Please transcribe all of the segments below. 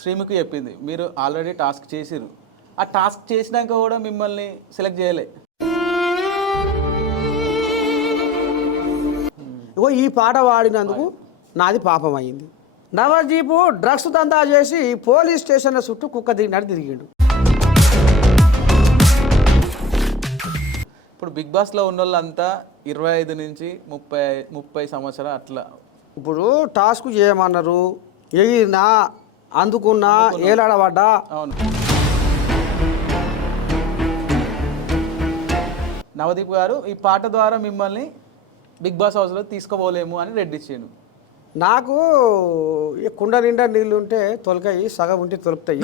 శ్రీముఖి చెప్పింది మీరు already task చేసిరు, ఆ టాస్క్ చేసినాక కూడా మిమ్మల్ని సెలెక్ట్ చేయలే. ఇగో ఈ పాట పాడినందుకు నాది పాపం అయింది. నవదీపు డ్రగ్స్ దందా చేసి పోలీస్ స్టేషన్ల చుట్టూ కుక్క తిరిగినట్టు తిరిగిండు. ఇప్పుడు బిగ్ బాస్లో ఉన్న వాళ్ళంతా 25 నుంచి 30 సంవత్సరాలు అట్లా. ఇప్పుడు టాస్క్ చేయమన్నారు, ఎగిరినా అందుకున్నా ఏలాడబడ్డా. అవును. నవదీప్ గారు ఈ పాట ద్వారా మిమ్మల్ని బిగ్ బాస్ హౌస్లో తీసుకోపోలేము అని రెడ్ ఇచ్చాను. నాకు ఈ కుండ నిండా నీళ్ళు ఉంటే తొలకాయి, సగం ఉంటే తొలుపుతాయి.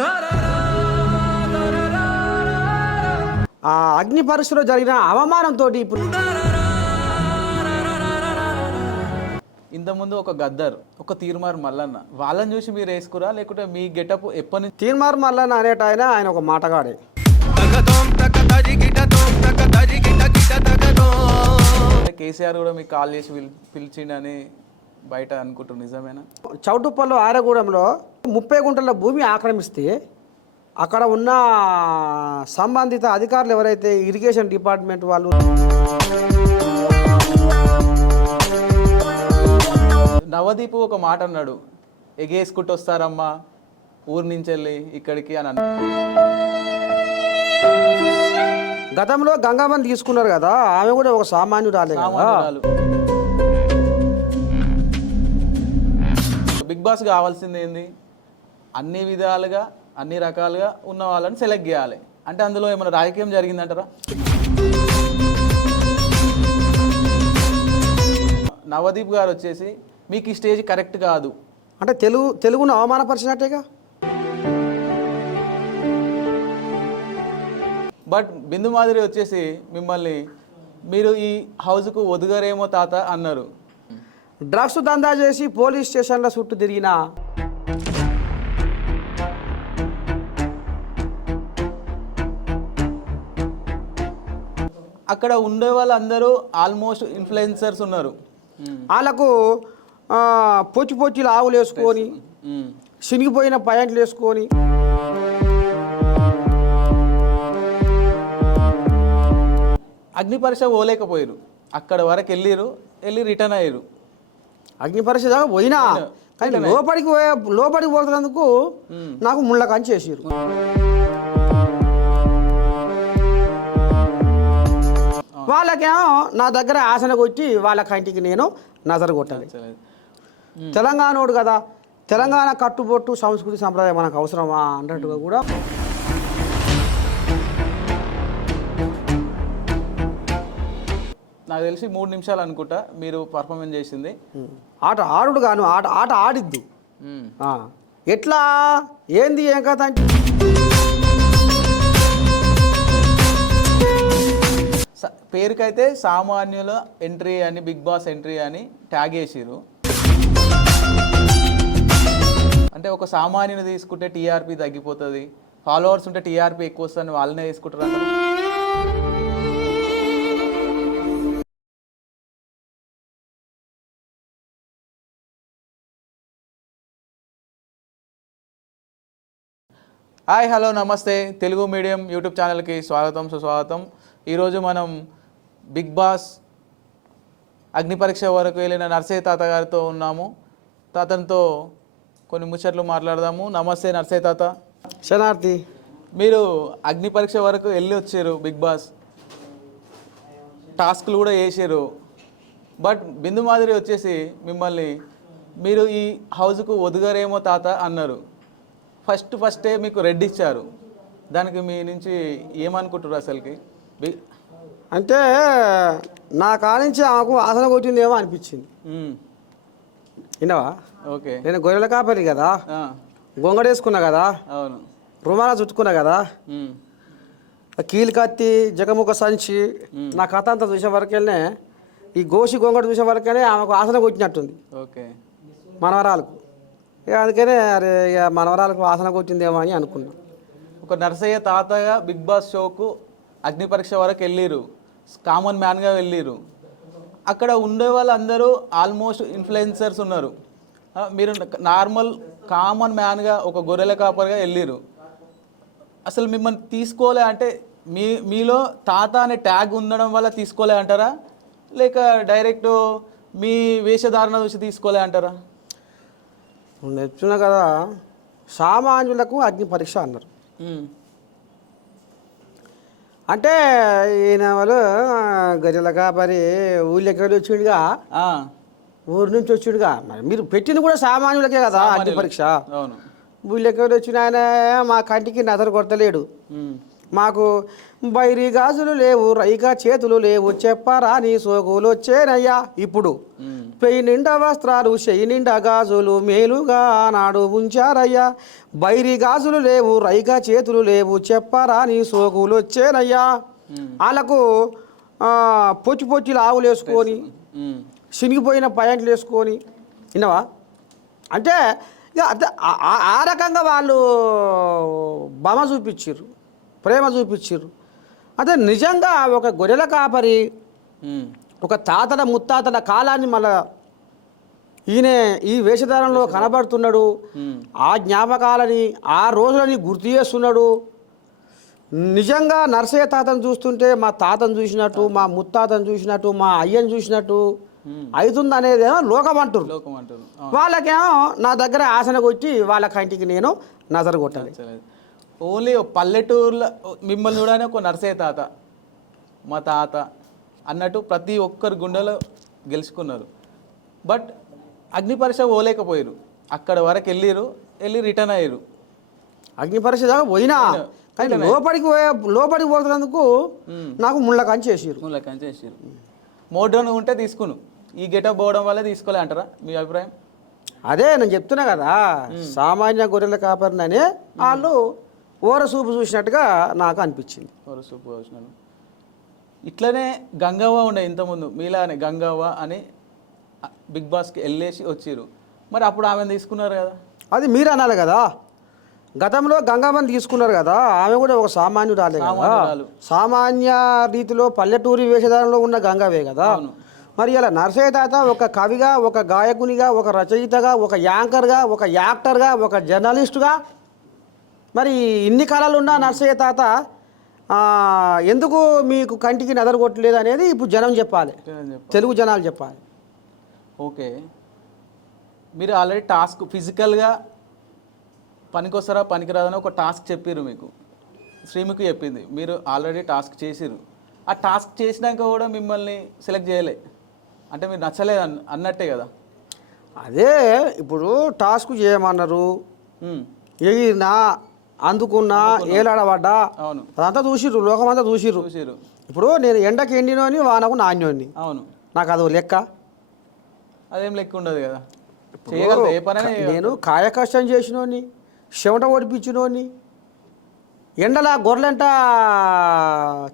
ఆ అగ్ని పరీక్షలో జరిగిన అవమానంతో ఇప్పుడు ఇంతకుముందు ఒక గద్దర్, ఒక తీర్మార్ మల్లన్న, వాళ్ళని చూసి మీరు వేసుకురా లేకుంటే మీ గెటప్ ఎప్పటి నుంచి? తీర్మార్ మల్లన్న అనేట ఆయన ఒక మాటగాడే. కేసీఆర్ కూడా మీకు కాల్ చేసి పిలిచిండని బయట అనుకుంటారు, నిజమేనా? చౌటుప్పల్లో ఆరగూడెంలో 30 గుంటల భూమి ఆక్రమిస్తే అక్కడ ఉన్న సంబంధిత అధికారులు ఎవరైతే ఇరిగేషన్ డిపార్ట్మెంట్ వాళ్ళు నవదీపు ఒక మాట అన్నాడు, ఎగేసుకుంటూ వస్తారమ్మా ఊరి నుంచి వెళ్ళి ఇక్కడికి అని అన్నాడు. గతంలో గంగావని తీసుకున్నారు కదా, ఆమె కూడా ఒక సామాన్యురాలే కదా. బిగ్ బాస్ కావాల్సింది ఏంది? అన్ని విధాలుగా అన్ని రకాలుగా ఉన్న వాళ్ళని సెలెక్ట్ చేయాలి. అంటే అందులో ఏమైనా రాజకీయం జరిగిందంటారా? నవదీప్ గారు వచ్చేసి మీకు ఈ స్టేజ్ కరెక్ట్ కాదు అంటే తెలుగును అవమానపరిచినట్టేగా. బట్ బిందు మాదిరి వచ్చేసి మిమ్మల్ని మీరు ఈ హౌస్కు ఒదుగరేమో తాత అన్నారు. డ్రగ్స్ దందా చేసి పోలీస్ స్టేషన్ల చుట్టూ తిరిగిన అక్కడ ఉండే వాళ్ళందరూ ఆల్మోస్ట్ ఇన్ఫ్లుయెన్సర్స్ ఉన్నారు. వాళ్ళకు పొచ్చిలు ఆవులు వేసుకొని, చినిగిపోయిన ప్యాంట్లు వేసుకొని, అగ్ని పరీక్ష పోలేకపోయారు. అక్కడ వరకు వెళ్ళి రిటర్న్ అయ్యారు. అగ్ని పరీక్ష దాకా పోయినా కానీ లోపలికి పోతున్నందుకు నాకు ముళ్ళ కంచి చేసారు. వాళ్ళకేమో నా దగ్గర ఆసన కొట్టి వాళ్ళ కంటికి నేను నజర కొట్టాలి. తెలంగాణోడు కదా, తెలంగాణ కట్టుబొట్టు సంస్కృతి సంప్రదాయం మనకు అవసరమా అన్నట్టుగా కూడా నాకు తెలిసి 3 నిమిషాలు అనుకుంటా మీరు పర్ఫార్మెన్స్ చేసింది. ఆట ఆడుడు గాను ఆట ఆడిద్దు. ఎట్లా ఏంది ఏం కథ అంటే పేరుకైతే సామాన్యుల ఎంట్రీ అని, బిగ్ బాస్ ఎంట్రీ అని ట్యాగ్ చేసిరు. అంటే ఒక సామాన్యుని తీసుకుంటే టీఆర్పీ తగ్గిపోతుంది, ఫాలోవర్స్ ఉంటే టీఆర్పీ ఎక్కువ వస్తుందని వాళ్ళనే తీసుకుంటారు అంటారు. హాయ్, హలో, నమస్తే. తెలుగు మీడియం యూట్యూబ్ ఛానల్కి స్వాగతం, సుస్వాగతం. ఈరోజు మనం బిగ్ బాస్ అగ్ని పరీక్ష వరకు వెళ్ళిన నర్సయ్య తాత గారితో ఉన్నాము. తాతతో కొన్ని ముచ్చట్లు మాట్లాడదాము. నమస్తే నర్సయ్య తాత. శనార్థి. మీరు అగ్ని పరీక్ష వరకు వెళ్ళి వచ్చారు, బిగ్ బాస్ టాస్క్లు కూడా చేసారు. బట్ బిందు మాదిరి వచ్చేసి మిమ్మల్ని మీరు ఈ హౌస్కు ఒదుగరేమో తాత అన్నారు. ఫస్టే మీకు రెడ్ ఇచ్చారు. దానికి మీ నుంచి ఏమనుకుంటారు అసలుకి? అంటే నా కానించి ఆమెకు ఆసన కొట్టిందేమో అనిపించింది. విన్నావా? ఓకే. నేను గొర్రెల కాపరి కదా, గొంగడేసుకున్నా కదా, అవును, రుమాల చుట్టుకున్నా కదా, కీలు కత్తి జగముఖ సంచి, నా కథ అంతా చూసే వరకెళ్ళనే ఈ గోషి గొంగడ చూసే వరకనే ఆమెకు ఆసన కొట్టినట్టుంది. ఓకే. మనవరాలకు ఇక అందుకనే అరే ఇక మనవరాలకు ఆసన కొట్టిందేమో అని అనుకున్నా. ఒక నర్సయ్య తాతగా బిగ్ బాస్ షోకు అగ్ని పరీక్ష వరకు వెళ్ళిరు, కామన్ మ్యాన్గా వెళ్ళిరు. అక్కడ ఉండే వాళ్ళందరూ ఆల్మోస్ట్ ఇన్ఫ్లుయెన్సర్స్ ఉన్నారు. మీరు నార్మల్ కామన్ మ్యాన్గా ఒక గొర్రెల కాపరిగా వెళ్ళిరు. అసలు మిమ్మల్ని తీసుకోలే అంటే మీలో తాత అనే ట్యాగ్ ఉండడం వల్ల తీసుకోలే అంటారా, లేక డైరెక్ట్ మీ వేషధారణ చూసి తీసుకోలే అంటారా? చెప్తున్నా కదా, సామాన్యులకు అగ్ని పరీక్ష అన్నారు. అంటే ఈయన వాళ్ళు గజల కాపరి ఊళ్ళెక్కడి వచ్చిండుగా, ఊరి నుంచి వచ్చిండుగా. మరి మీరు పెట్టింది కూడా సామాన్యులకే కదా అగ్ని పరీక్ష. అవును. ఊళ్ళెక్కడి వచ్చిన ఆయన మా కంటికి నజరు కొడతలేడు. మాకు బైరి గాజులు లేవు, రైగా చేతులు లేవు, చెప్పరా నీ సోకులు వచ్చేనయ్యా. ఇప్పుడు పెయి నిండా వస్త్రాలు, చెయ్యి నిండా గాజులు, మేలుగా ఆనాడు ఉంచారయ్యా. బైరి గాజులు లేవు, రైగా చేతులు లేవు, చెప్పరా నీ సోకులు వచ్చేనయ్యా. వాళ్ళకు పొచ్చి పొచ్చిలు ఆవులు వేసుకొని, చినిగిపోయిన ప్యాంట్లు వేసుకొని, విన్నావా? అంటే ఇక ఆ రకంగా వాళ్ళు బమ చూపించారు, ప్రేమ చూపించారు. అదే నిజంగా ఒక గొర్రెల కాపరి ఒక తాతల ముత్తాతల కాలాన్ని మళ్ళా ఈయన ఈ వేషధారంలో కనబడుతున్నాడు. ఆ జ్ఞాపకాలని, ఆ రోజులని గుర్తు చేస్తున్నాడు. నిజంగా నర్సయ్య తాతను చూస్తుంటే మా తాతను చూసినట్టు, మా ముత్తాతను చూసినట్టు, మా అయ్యను చూసినట్టు అవుతుంది అనేది లోకం అంటారు. వాళ్ళకేమో నా దగ్గర ఆసన కొట్టి వాళ్ళ కంటికి నేను నజరు కొట్టాలి. ఓన్లీ పల్లెటూరులో మిమ్మల్ని చూడని ఒక నర్సయ్య తాత, మా తాత అన్నట్టు ప్రతి ఒక్కరు గుండెలో గెలుచుకున్నారు. బట్ అగ్ని పరీక్ష పోలేకపోయారు. అక్కడ వరకు వెళ్ళి రిటర్న్ అయ్యారు. అగ్ని పరీక్ష దాకా పోయినా కానీ లోపలికి పోతున్నందుకు నాకు ముళ్ళ కంచి వేసారు. మోడ్రన్ ఉంటే తీసుకును, ఈ గెటప్ పోవడం వల్ల తీసుకోలే అంటారా మీ అభిప్రాయం? అదే నేను చెప్తున్నా కదా, సామాన్య గొర్రెల కాపరిననే వాళ్ళు ఓరసూపు చూసినట్టుగా నాకు అనిపించింది. ఓరసూపు చూసినాను. ఇట్లనే గంగవ్వ ఉండే ఇంతకుముందు మీలానే గంగవ్వ అని బిగ్ బాస్కి వెళ్ళేసి వచ్చిర్రు. మరి అప్పుడు ఆమెను తీసుకున్నారు కదా, అది మీరు అనాలి కదా. గతంలో గంగవ్వని తీసుకున్నారు కదా, ఆమె కూడా ఒక సామాన్యురాలే కదా. సామాన్య రీతిలో పల్లెటూరి వేషధారంలో ఉన్న గంగవే కదా. మరి ఇలా నర్సయ్య తాత ఒక కవిగా, ఒక గాయకునిగా, ఒక రచయితగా, ఒక యాంకర్గా, ఒక యాక్టర్గా, ఒక జర్నలిస్టుగా, మరి ఇన్ని కళలు ఉన్న నర్సయ్య తాత ఎందుకు మీకు కంటికి నదరు కొట్టలేదు అనేది ఇప్పుడు జనం చెప్పాలి, తెలుగు జనాలు చెప్పాలి. ఓకే, మీరు ఆల్రెడీ టాస్క్ ఫిజికల్గా పనికొస్తారా పనికిరాదని ఒక టాస్క్ చెప్పారు మీకు, శ్రీముఖి చెప్పింది, మీరు ఆల్రెడీ టాస్క్ చేసిర్రు. ఆ టాస్క్ చేసినాక కూడా మిమ్మల్ని సెలెక్ట్ చేయలే అంటే మీరు నచ్చలేదు అన్నట్టే కదా. అదే ఇప్పుడు టాస్క్ చేయమన్నారు, ఎగిరినా అందుకున్నా ఏలాడబడ్డా అదంతా చూసిర్రు, లోకమంతా చూసిర్రు. ఇప్పుడు నేను ఎండకి ఎండినోని వానకు నాణ్యోని, అవును, నాకు అదో లెక్క? అదేం లెక్క ఉండదు కదా. నేను కాయ కష్టం చేసినోని, చెమట ఓడిపించినోని, ఎండలా గొర్రెంట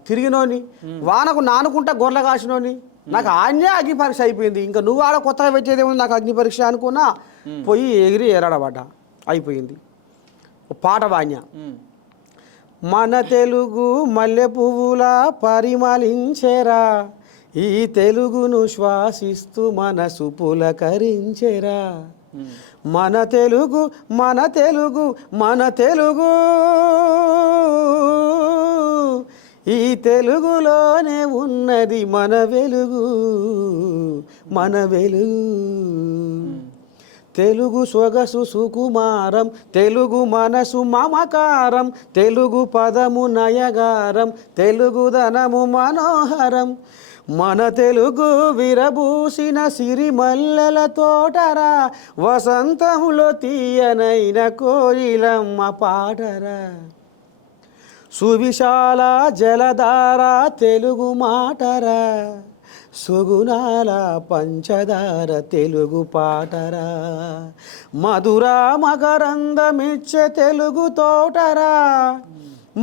తిరిగినోని, వానకు నానుకుంటా గొర్రెలు కాసినోని, నాకు ఆన్నే అగ్ని పరీక్ష అయిపోయింది. ఇంకా నువ్వు ఆడ కొత్తగా పెట్టేదేమో నాకు అగ్ని పరీక్ష అనుకున్నా, పోయి ఎగిరి ఏలాడబడ్డా, అయిపోయింది. పాట బాణ్య, మన తెలుగు మల్లె పువ్వులా పరిమళించెరా, ఈ తెలుగును శ్వాసిస్తూ మనసు పులకరించెరా. మన తెలుగు మన తెలుగు మన తెలుగు, ఈ తెలుగులోనే ఉన్నది మన వెలుగు, మన వెలుగు. తెలుగు సొగసు సుకుమారం, తెలుగు మనసు మమకారం, తెలుగు పదము నయగారం, తెలుగుదనము మనోహరం. మన తెలుగు విరబూసిన సిరిమల్లెల తోటరా, వసంతంలో తీయనైన కోయిలమ్మ పాటరా. సువిశాల జలధార తెలుగు మాటరా, సుగుణాల పంచదార తెలుగు పాటరా. మధుర మకరందమిచ్చే తెలుగు తోటరా,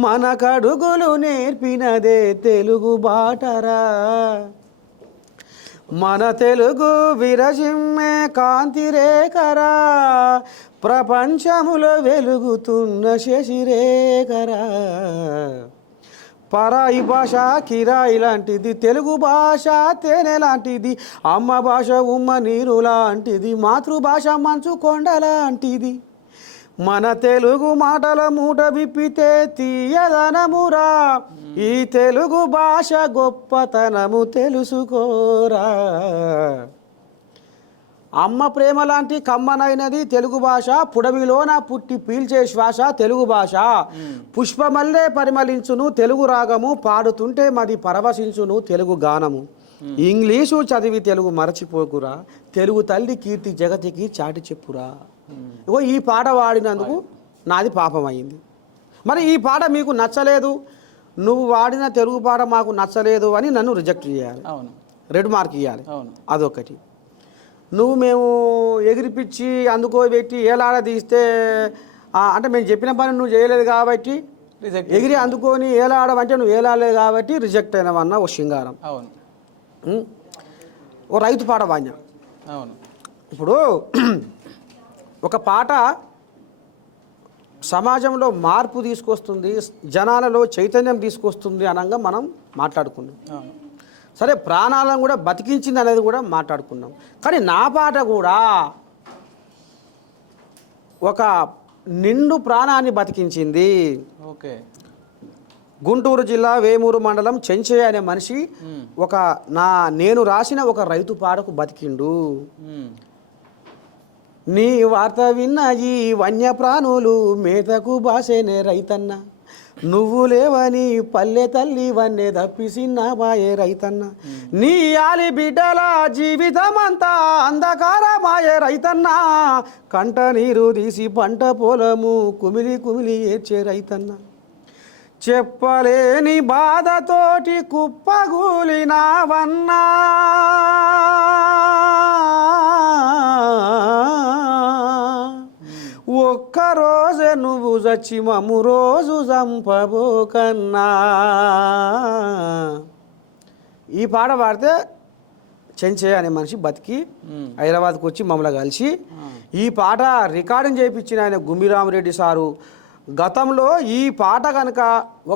మన కడుగులు నేర్పినదే తెలుగు బాటరా. మన తెలుగు విరజిమ్మే కాంతి రేఖరా, ప్రపంచములో వెలుగుతున్న శశిరేఖరా. పరాయి భాష కిరాయి లాంటిది, తెలుగు భాష తేనె లాంటిది, అమ్మ భాష ఉమ్మ నీరు లాంటిది, మాతృభాష మంచు కొండ లాంటిది. మన తెలుగు మాటల మూట విప్పితే తీయదనమురా, ఈ తెలుగు భాష గొప్పతనము తెలుసుకోరా. అమ్మ ప్రేమ లాంటి కమ్మనైనది తెలుగు భాష, పుడమిలోన పుట్టి పీల్చే శ్వాస తెలుగు భాష. పుష్పమల్లే పరిమళించును తెలుగు రాగము, పాడుతుంటే మది పరవశించును తెలుగు గానము. ఇంగ్లీషు చదివి తెలుగు మరచిపోకురా, తెలుగు తల్లి కీర్తి జగతికి చాటి చెప్పురా. ఇగో ఈ పాట వాడినందుకు నాది పాపం అయింది. మరి ఈ పాట మీకు నచ్చలేదు, నువ్వు వాడిన తెలుగు పాట మాకు నచ్చలేదు అని నన్ను రిజెక్ట్ చేయాలి, అవును, రెడ్ మార్క్ ఇవ్వాలి. అవును, అదొకటి. నువ్వు మేము ఎగిరిపిచ్చి అందుకోబెట్టి ఏలాడ తీస్తే అంటే మేము చెప్పిన పని నువ్వు చేయలేదు కాబట్టి రిజెక్ట్. ఎగిరి అందుకొని ఏలాడమంటే నువ్వు ఏలాడలేదు కాబట్టి రిజెక్ట్ అయినవన్న ఓ శృంగారం. అవును, ఓ రైతు పాట వాణ్యం. అవును. ఇప్పుడు ఒక పాట సమాజంలో మార్పు తీసుకొస్తుంది, జనాలలో చైతన్యం తీసుకొస్తుంది అనగా మనం మాట్లాడుకున్నాం. అవును, సరే ప్రాణాలను కూడా బతికించింది అనేది కూడా మాట్లాడుకున్నాం. కానీ నా పాట కూడా ఒక నిండు ప్రాణాన్ని బతికించింది. ఓకే. గుంటూరు జిల్లా వేమూరు మండలం చెంచయ్య అనే మనిషి నేను రాసిన ఒక రైతు పాటకు బతికిండు. నీ వార్త విన్న ఈ వన్యప్రాణులు మేతకు బాసేనే రైతన్న, నువ్వు లేవని పల్లె తల్లి వన్నే తప్పిసిన్న బాయే రైతన్న, నీ ఆలి బిడ్డల జీవితమంతా అంధకారమాయే రైతన్న, కంట నీరు తీసి పంట పొలము కుమిలి కుమిలి ఏడ్చే రైతన్న, చెప్పలేని బాధతోటి కుప్పగూలినావన్నా, ఒక్కరోజే నువ్వు చచ్చి మమ్ము రోజు చంపబోకన్నా. ఈ పాట పాడితే చెంచయ్య అనే మనిషి బతికి హైదరాబాద్కి వచ్చి మమ్మల్ని కలిసి ఈ పాట రికార్డింగ్ చేయించిన ఆయన గుమ్మిరామరెడ్డి సారు గతంలో ఈ పాట కనుక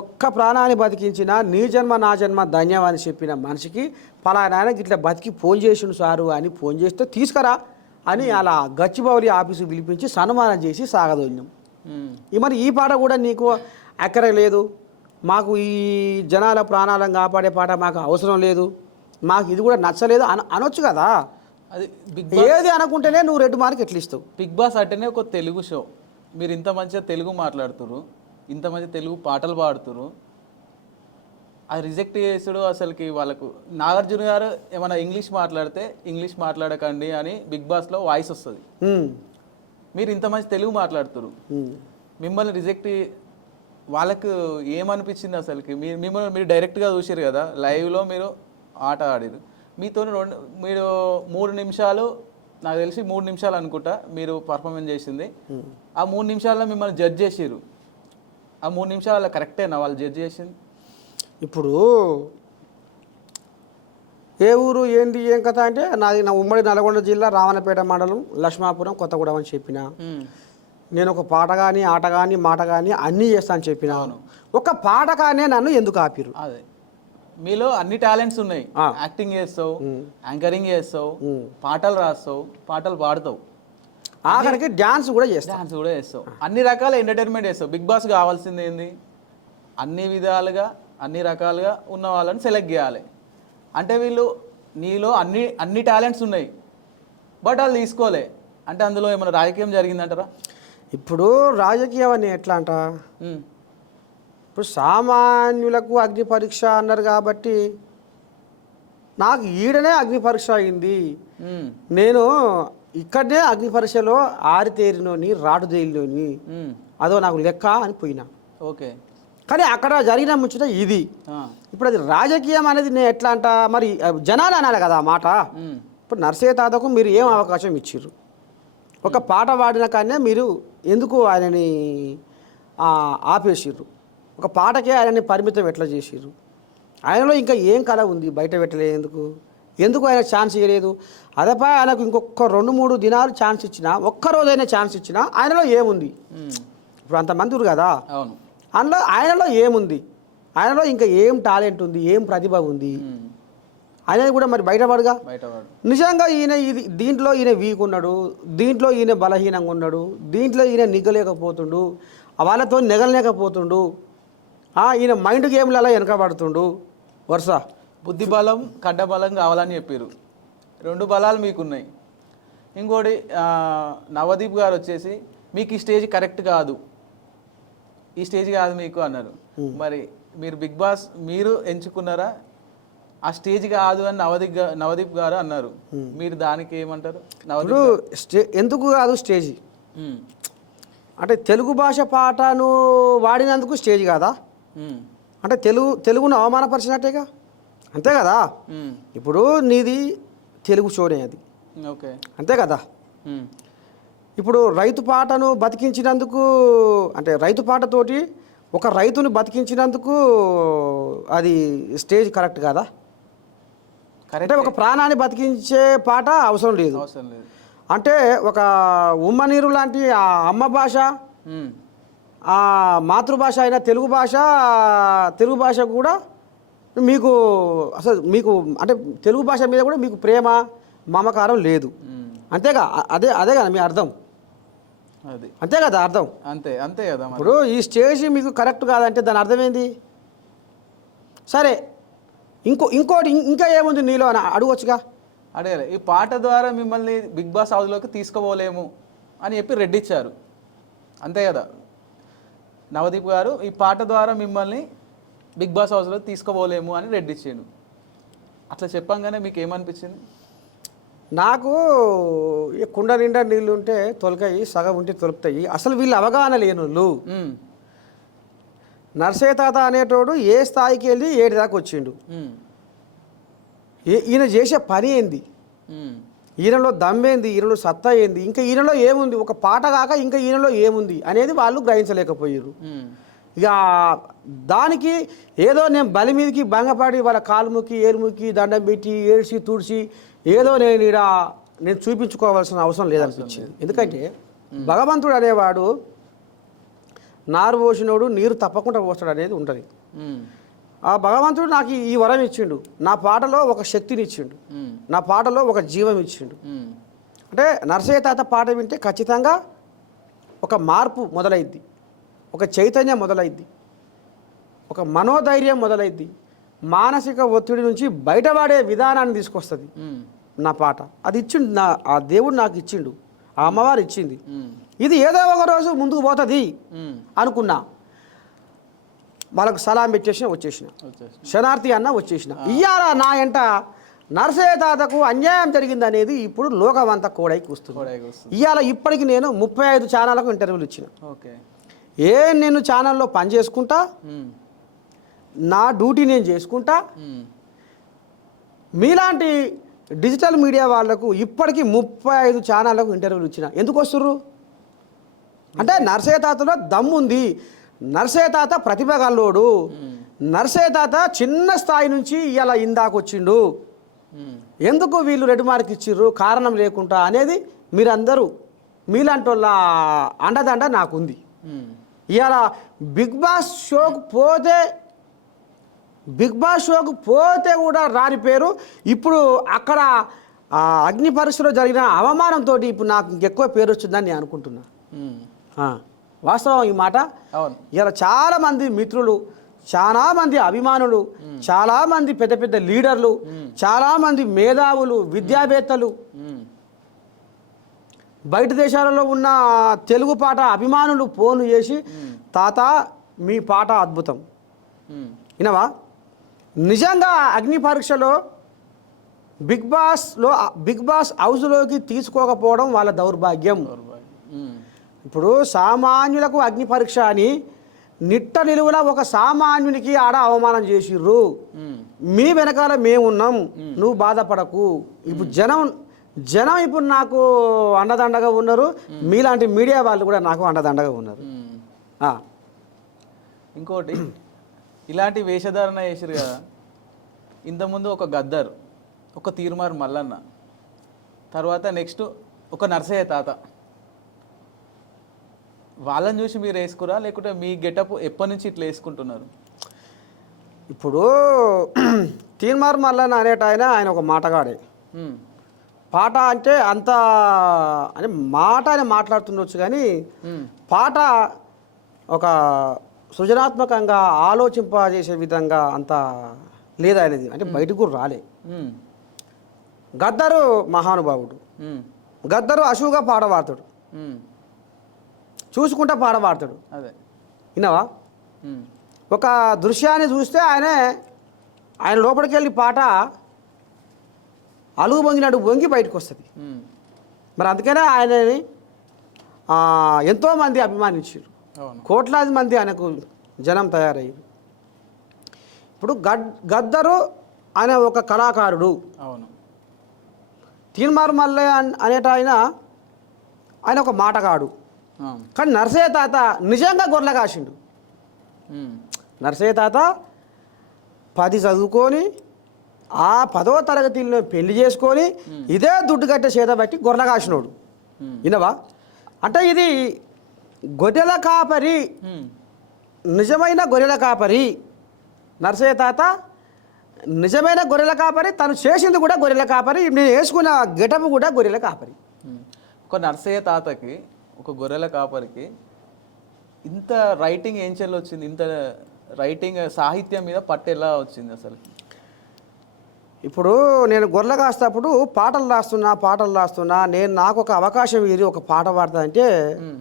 ఒక్క ప్రాణాన్ని బతికించిన నీ జన్మ నా జన్మ ధన్యం అని చెప్పిన మనిషికి పలానా ఆయన ఇట్లా బతికి ఫోన్ చేసిండు సారు అని ఫోన్ చేస్తే తీసుకురా అని అలా గచ్చిబౌలి ఆఫీసు పిలిపించి సన్మానం చేసి సాగదోలినాం. మరి ఈ పాట కూడా నీకు అక్కర లేదు, మాకు ఈ జనాల ప్రాణాలను కాపాడే పాట మాకు అవసరం లేదు, మాకు ఇది కూడా నచ్చలేదు అనొచ్చు కదా. అది ఏది అనుకుంటేనే నువ్వు రెడ్ మార్క్ ఎట్లా ఇస్తావు? బిగ్ బాస్ అంటేనే ఒక తెలుగు షో. మీరు ఇంత మంచిగా తెలుగు మాట్లాడుతురు, ఇంత మంచి తెలుగు పాటలు పాడుతురు, అది రిజెక్ట్ చేసుడు అసలుకి వాళ్ళకు. నాగార్జున గారు ఏమైనా ఇంగ్లీష్ మాట్లాడితే ఇంగ్లీష్ మాట్లాడకండి అని బిగ్ బాస్లో వాయిస్ వస్తుంది. మీరు ఇంత మంచి తెలుగు మాట్లాడుతురు, మిమ్మల్ని రిజెక్ట్ వాళ్ళకు ఏమనిపించింది అసలుకి? మీరు డైరెక్ట్గా చూసారు కదా, లైవ్లో మీరు ఆట ఆడారు. మీరు 3 నిమిషాలు, నాకు తెలిసి 3 నిమిషాలు అనుకుంటా మీరు పర్ఫార్మెన్స్ చేసింది. ఆ 3 నిమిషాల్లో మిమ్మల్ని జడ్జ్ చేసిర్రు. ఆ 3 నిమిషాలు కరెక్టేనా వాళ్ళు జడ్జ్ చేసింది? ఇప్పుడు ఏ ఊరు ఏంది ఏం కథ అంటే నా ఉమ్మడి నల్గొండ జిల్లా రావణపేట మండలం లక్ష్మాపురం కొత్తగూడెం అని చెప్పిన. నేను ఒక పాట కానీ ఆట కానీ మాట కానీ అన్నీ చేస్తాను చెప్పిన. ఒక పాట కానీ నన్ను ఎందుకు ఆపిరు? అదే, మీలో అన్ని టాలెంట్స్ ఉన్నాయి. యాక్టింగ్ చేస్తావు, యాంకరింగ్ చేస్తావు, పాటలు రాస్తావు, పాటలు పాడతావు, ఆఖరికి డాన్స్ కూడా చేస్తావు, అన్ని రకాల ఎంటర్టైన్మెంట్ చేస్తావు. బిగ్ బాస్ కావాల్సింది ఏంది? అన్ని విధాలుగా అన్ని రకాలుగా ఉన్న వాళ్ళని సెలెక్ట్ చేయాలి. అంటే వీళ్ళు నీలో అన్ని టాలెంట్స్ ఉన్నాయి, బట్ వాళ్ళు తీసుకోలే అంటే అందులో ఏమైనా రాజకీయం జరిగిందంటారా? ఇప్పుడు రాజకీయం అని ఎట్లా అంట, ఇప్పుడు సామాన్యులకు అగ్ని పరీక్ష అన్నారు కాబట్టి నాకు ఈడనే అగ్ని పరీక్ష అయింది. నేను ఇక్కడనే అగ్ని పరీక్షలో ఆరితేరిలోని రాటుదేరిలోని అదో నాకు లెక్క అని పోయినా. ఓకే, కానీ అక్కడ జరిగిన ముచ్చట ఇది. ఇప్పుడు అది రాజకీయం అనేది నేను ఎట్లా అంట, మరి జనాలు అనాలి కదా ఆ మాట. ఇప్పుడు నర్సయ్య తాతకు మీరు ఏం అవకాశం ఇచ్చిర్రు? ఒక పాట పాడిన కానీ మీరు ఎందుకు ఆయనని ఆపేసిర్రు? ఒక పాటకే ఆయనని పరిమితం ఎట్లా చేసిర్రు? ఆయనలో ఇంకా ఏం కళ ఉంది బయట పెట్టలేదు? ఎందుకు ఆయన ఛాన్స్ ఇవ్వలేదు? అదేపా ఆయనకు ఇంకొక 2-3 దినాలు ఛాన్స్ ఇచ్చినా, ఒక్కరోజైనా ఛాన్స్ ఇచ్చినా ఆయనలో ఏముంది? ఇప్పుడు అంతమంది ఉన్నారు కదా, ఆయనలో ఏముంది? ఆయనలో ఇంకా ఏం టాలెంట్ ఉంది, ఏం ప్రతిభ ఉంది? అనేది కూడా మరి బయటపడగా. బయటవాడు నిజంగా దీంట్లో ఈయన వీక్ ఉన్నాడు, దీంట్లో ఈయన బలహీనంగా ఉన్నాడు, దీంట్లో ఈయన నిగ్గలేకపోతుండు, వాళ్ళతో నెగలలేకపోతుండు, ఈయన మైండ్ గేమ్లలో వెనకబడుతుండు వరుస. బుద్ధి బలం కడ్డ బలం కావాలని చెప్పారు. 2 బలాలు మీకున్నాయి. ఇంకోటి నవదీప్ గారు వచ్చేసి మీకు ఈ స్టేజ్ కరెక్ట్ కాదు, ఈ స్టేజ్ కాదు మీకు అన్నారు. మరి మీరు బిగ్ బాస్ మీరు ఎంచుకున్నారా? ఆ స్టేజ్ కాదు అని నవదీప్ గారు అన్నారు. మీరు దానికి ఏమంటారు? ఎందుకు కాదు స్టేజ్ అంటే తెలుగు భాష పాటను వాడినందుకు స్టేజ్ కాదా? అంటే తెలుగును అవమానపరిచినట్టేగా, అంతే కదా. ఇప్పుడు నీది తెలుగు షోనే అది, ఓకే, అంతే కదా. ఇప్పుడు రైతు పాటను బతికించినందుకు, అంటే రైతు పాటతోటి ఒక రైతుని బతికించినందుకు అది స్టేజ్ కరెక్ట్ కాదా? అంటే ఒక ప్రాణాన్ని బతికించే పాట అవసరం లేదు. అంటే ఒక ఉమ్మనీరు లాంటి ఆ అమ్మ భాష, ఆ మాతృభాష అయిన తెలుగు భాష కూడా మీకు అసలు అంటే తెలుగు భాష మీద కూడా మీకు ప్రేమ మమకారం లేదు, అంతేగా. అదే కదా మీ అర్థం, అంతే కదా అర్థం. అంతే కదా. ఇప్పుడు ఈ స్టేజ్ మీకు కరెక్ట్ కాదంటే దాని అర్థం ఏంది? సరే, ఇంకోటి ఇంకా ఏముంది నీలో అని అడగొచ్చుగా. అడగలే, ఈ పాట ద్వారా మిమ్మల్ని బిగ్ బాస్ హౌస్లోకి తీసుకోపోలేము అని చెప్పి రెడ్డిచ్చారు, అంతే కదా నవదీప్ గారు. ఈ పాట ద్వారా మిమ్మల్ని బిగ్ బాస్ హౌస్లోకి తీసుకోపోలేము అని రెడ్డిచ్చాడు. అట్లా చెప్పంగానే మీకు ఏమనిపించింది? నాకు కుండ నిండా నీళ్ళు ఉంటే తొలకాయి, సగం ఉంటే తొలుపుతాయి. అసలు వీళ్ళు అవగాహన లేనోళ్ళు. నర్సయ్య తాత అనేటోడు ఏ స్థాయికి వెళ్ళి 7 దాకా వచ్చిండు. ఈయన చేసే పని ఏంది, ఈయనలో దమ్మేంది, ఈయనలో సత్తా ఏంది, ఇంకా ఈయనలో ఏముంది, ఒక పాట కాక ఇంకా ఈయనలో ఏముంది అనేది వాళ్ళు గ్రహించలేకపోయారు. ఇక దానికి ఏదో నేను బలి మీదకి భంగపడి వాళ్ళ కాలు ముక్కి ఏరుముక్కి దండం పెట్టి ఏడ్చి తుడిచి ఏదో నేను చూపించుకోవాల్సిన అవసరం లేదనిపించింది. ఎందుకంటే భగవంతుడు అనేవాడు నారు పోసినోడు నీరు తప్పకుండా పోస్తాడు అనేది ఉంటుంది. ఆ భగవంతుడు నాకు ఈ వరం ఇచ్చిండు, నా పాటలో ఒక శక్తిని ఇచ్చిండు, నా పాటలో ఒక జీవం ఇచ్చిండు. అంటే నర్సయ్య తాత పాట వింటే ఖచ్చితంగా ఒక మార్పు మొదలైద్ది, ఒక చైతన్యం మొదలైద్ది, ఒక మనోధైర్యం మొదలైద్ది, మానసిక ఒత్తిడి నుంచి బయటపడే విధానాన్ని తీసుకొస్తుంది నా పాట. అది ఇచ్చిండు, ఆ దేవుడు నాకు ఇచ్చిండు, ఆ అమ్మవారు ఇచ్చింది. ఇది ఏదో ఒక రోజు ముందుకు పోతుంది అనుకున్నా. వాళ్ళకు సలాం పెట్టేసిన వచ్చేసిన, శనార్థి అన్న వచ్చేసిన. ఇయ్యాల నా ఎంట నర్సయ్య తాతకు అన్యాయం జరిగింది అనేది ఇప్పుడు లోకమంతా కోడైకి వస్తుంది. ఇవాళ ఇప్పటికి నేను 35 ఛానళ్ళకు ఇంటర్వ్యూలు ఇచ్చిన. నేను ఛానల్లో పని చేసుకుంటా, నా డ్యూటీ నేను చేసుకుంటా. మీలాంటి డిజిటల్ మీడియా వాళ్లకు ఇప్పటికీ 35 ఛానళ్ళకు ఇంటర్వ్యూలు ఇచ్చిన. ఎందుకు వస్తుర్రు అంటే నర్సయ్య తాతలో దమ్ముంది, నర్సయ్య తాత ప్రతిభ గల్లోడు, నర్సయ్య తాత చిన్న స్థాయి నుంచి ఇలా ఇందాకొచ్చిండు, ఎందుకు వీళ్ళు రెడ్ మార్క్ ఇచ్చిర్రు కారణం లేకుండా అనేది మీరందరూ మీలాంటి వాళ్ళ అండదండ నాకుంది. ఇవాళ బిగ్ బాస్ షోకు పోతే కూడా రాని పేరు ఇప్పుడు అక్కడ అగ్ని పరీక్షలో జరిగిన అవమానంతో ఇప్పుడు నాకు ఇంకెక్కువ పేరు వచ్చిందని నేను అనుకుంటున్నా. వాస్తవం ఈ మాట. ఇలా చాలామంది మిత్రులు, చాలామంది అభిమానులు, చాలామంది పెద్ద పెద్ద లీడర్లు, చాలామంది మేధావులు, విద్యావేత్తలు, బయట దేశాలలో ఉన్న తెలుగు పాట అభిమానులు ఫోన్ చేసి తాత మీ పాట అద్భుతం వినవా. నిజంగా అగ్ని పరీక్షలో బిగ్ బాస్ హౌస్లోకి తీసుకోకపోవడం వాళ్ళ దౌర్భాగ్యం. ఇప్పుడు సామాన్యులకు అగ్ని పరీక్ష అని నిట్ట నిలువున ఒక సామాన్యునికి ఆడ అవమానం చేసిర్రు. మీ వెనకాల మేమున్నాం, నువ్వు బాధపడకు. ఇప్పుడు జనం ఇప్పుడు నాకు అండదండగా ఉన్నారు, మీలాంటి మీడియా వాళ్ళు కూడా నాకు అండదండగా ఉన్నారు. ఇంకోటి ఇలాంటి వేషధారణ చేసిరు కదా, ఇంతకుముందు ఒక గద్దర్, ఒక తీర్మార్ మల్లన్న, తర్వాత నెక్స్ట్ ఒక నర్సయ్య తాత. వాళ్ళని చూసి మీరు వేసుకురా లేకుంటే మీ గెటప్ ఎప్పటి నుంచి ఇట్లా వేసుకుంటున్నారు? ఇప్పుడు తీన్మార్ మల్లన్న అనేట ఆయన ఒక మాటగాడే. ఉమ్, పాట అంటే అంత అంటే మాట అని మాట్లాడుతుండొచ్చు కానీ ఉమ్, పాట ఒక సృజనాత్మకంగా ఆలోచింపజేసే విధంగా అంత లేదా అనేది అంటే బయటకు కూడా రాలే. ఉమ్, గద్దరు మహానుభావుడు, ఉమ్, గద్దరు అశువుగా పాట పాడతాడు, ఉమ్, చూసుకుంటా పాట పాడతాడు. అదే. విన్నావా? ఉమ్, ఒక దృశ్యాన్ని చూస్తే ఆయన లోపలికి వెళ్ళి పాట అలుగు పొంగినట్టు వంగి బయటకు వస్తుంది. ఉమ్, మరి అందుకనే ఆయనని ఎంతోమంది అభిమానించారు, అవును. కోట్లాది మంది ఆయనకు జనం తయారయ్యారు. ఇప్పుడు గద్దరు ఆయన ఒక కళాకారుడు, అవును. తీన్మార్ మల్లయ్య అనేట ఆయన ఒక మాటగాడు. ఆ, కానీ నరసయ్య తాత నిజంగా గొర్రెల కాసిండు. ఉమ్, నరసయ్య తాత 10 చదువుకొని ఆ 10వ తరగతిలో పెళ్లి చేసుకొని ఇదే దుడ్డు కట్టే చేత బట్టి గొర్రెల కాసినోడు. వినవా? అంటే ఇది గొర్రెల కాపరి, ఉమ్, నిజమైన గొర్రెల కాపరి. నరసయ్య తాత నిజమైన గొర్రెల కాపరి, తను చేసింది కూడా గొర్రెల కాపరి, నేను వేసుకున్న గెటప్ కూడా గొర్రెల కాపరి. ఉమ్. ఒక నర్సయ్య తాతకి, ఒక గొర్రెల కాపరికి ఇంత రైటింగ్ ఏం చెల్లి వచ్చింది? ఇంత రైటింగ్ సాహిత్యం మీద పట్టు ఎలా వచ్చింది అసలు? ఇప్పుడు నేను గొర్రెలు కాస్తప్పుడు పాటలు రాస్తున్నా నాకు ఒక అవకాశం ఇరి ఒక పాట పాడతా అంటే ఉమ్,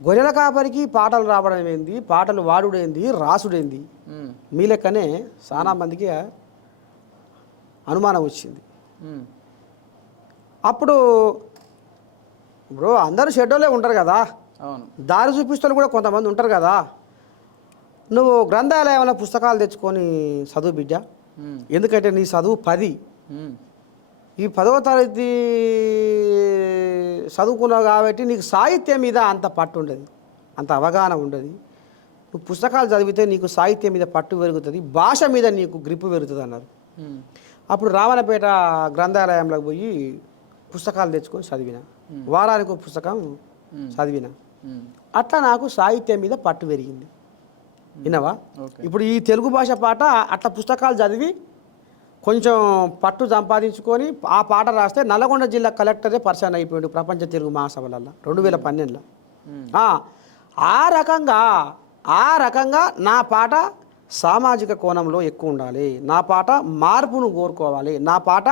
గొర్రెల కాపరికి పాటలు రావడం ఏంది, పాటలు వాడుడేంది, రాసుడేంది, ఉమ్, మీ లెక్కనే చాలా మందికి అనుమానం వచ్చింది. ఉమ్, అప్పుడు ఇప్పుడు అందరూ షెడ్యూలే ఉంటారు కదా, అవును. దారి చూపిస్తున్న కూడా కొంతమంది ఉంటారు కదా. నువ్వు గ్రంథాలయంలో పుస్తకాలు తెచ్చుకొని చదువు బిడ్డ, ఉమ్, ఎందుకంటే నీ చదువు 10, ఉమ్, ఈ 10వ తరగతి చదువుకున్నావు కాబట్టి నీకు సాహిత్యం మీద అంత పట్టు ఉండదు, అంత అవగాహన ఉండదు. నువ్వు పుస్తకాలు చదివితే నీకు సాహిత్యం మీద పట్టు పెరుగుతుంది, భాష మీద నీకు గ్రిప్పు పెరుగుతుంది అన్నారు. ఉమ్, అప్పుడు రావణపేట గ్రంథాలయంలోకి పోయి పుస్తకాలు తెచ్చుకొని చదివిన, వారానికి ఒక పుస్తకం చదివిన. ఉమ్, అట్లా నాకు సాహిత్యం మీద పట్టు పెరిగింది. విన్నావా? ఓకే. ఇప్పుడు ఈ తెలుగు భాష పాట అట్లా పుస్తకాలు చదివి కొంచెం పట్టు సంపాదించుకొని ఆ పాట రాస్తే నల్గొండ జిల్లా కలెక్టరే పరిచయం అయిపోయాడు ప్రపంచ తెలుగు మహాసభలలో 2012లో. ఉమ్, ఆ రకంగా నా పాట సామాజిక కోణంలో ఎక్కువ ఉండాలి, నా పాట మార్పును కోరుకోవాలి, నా పాట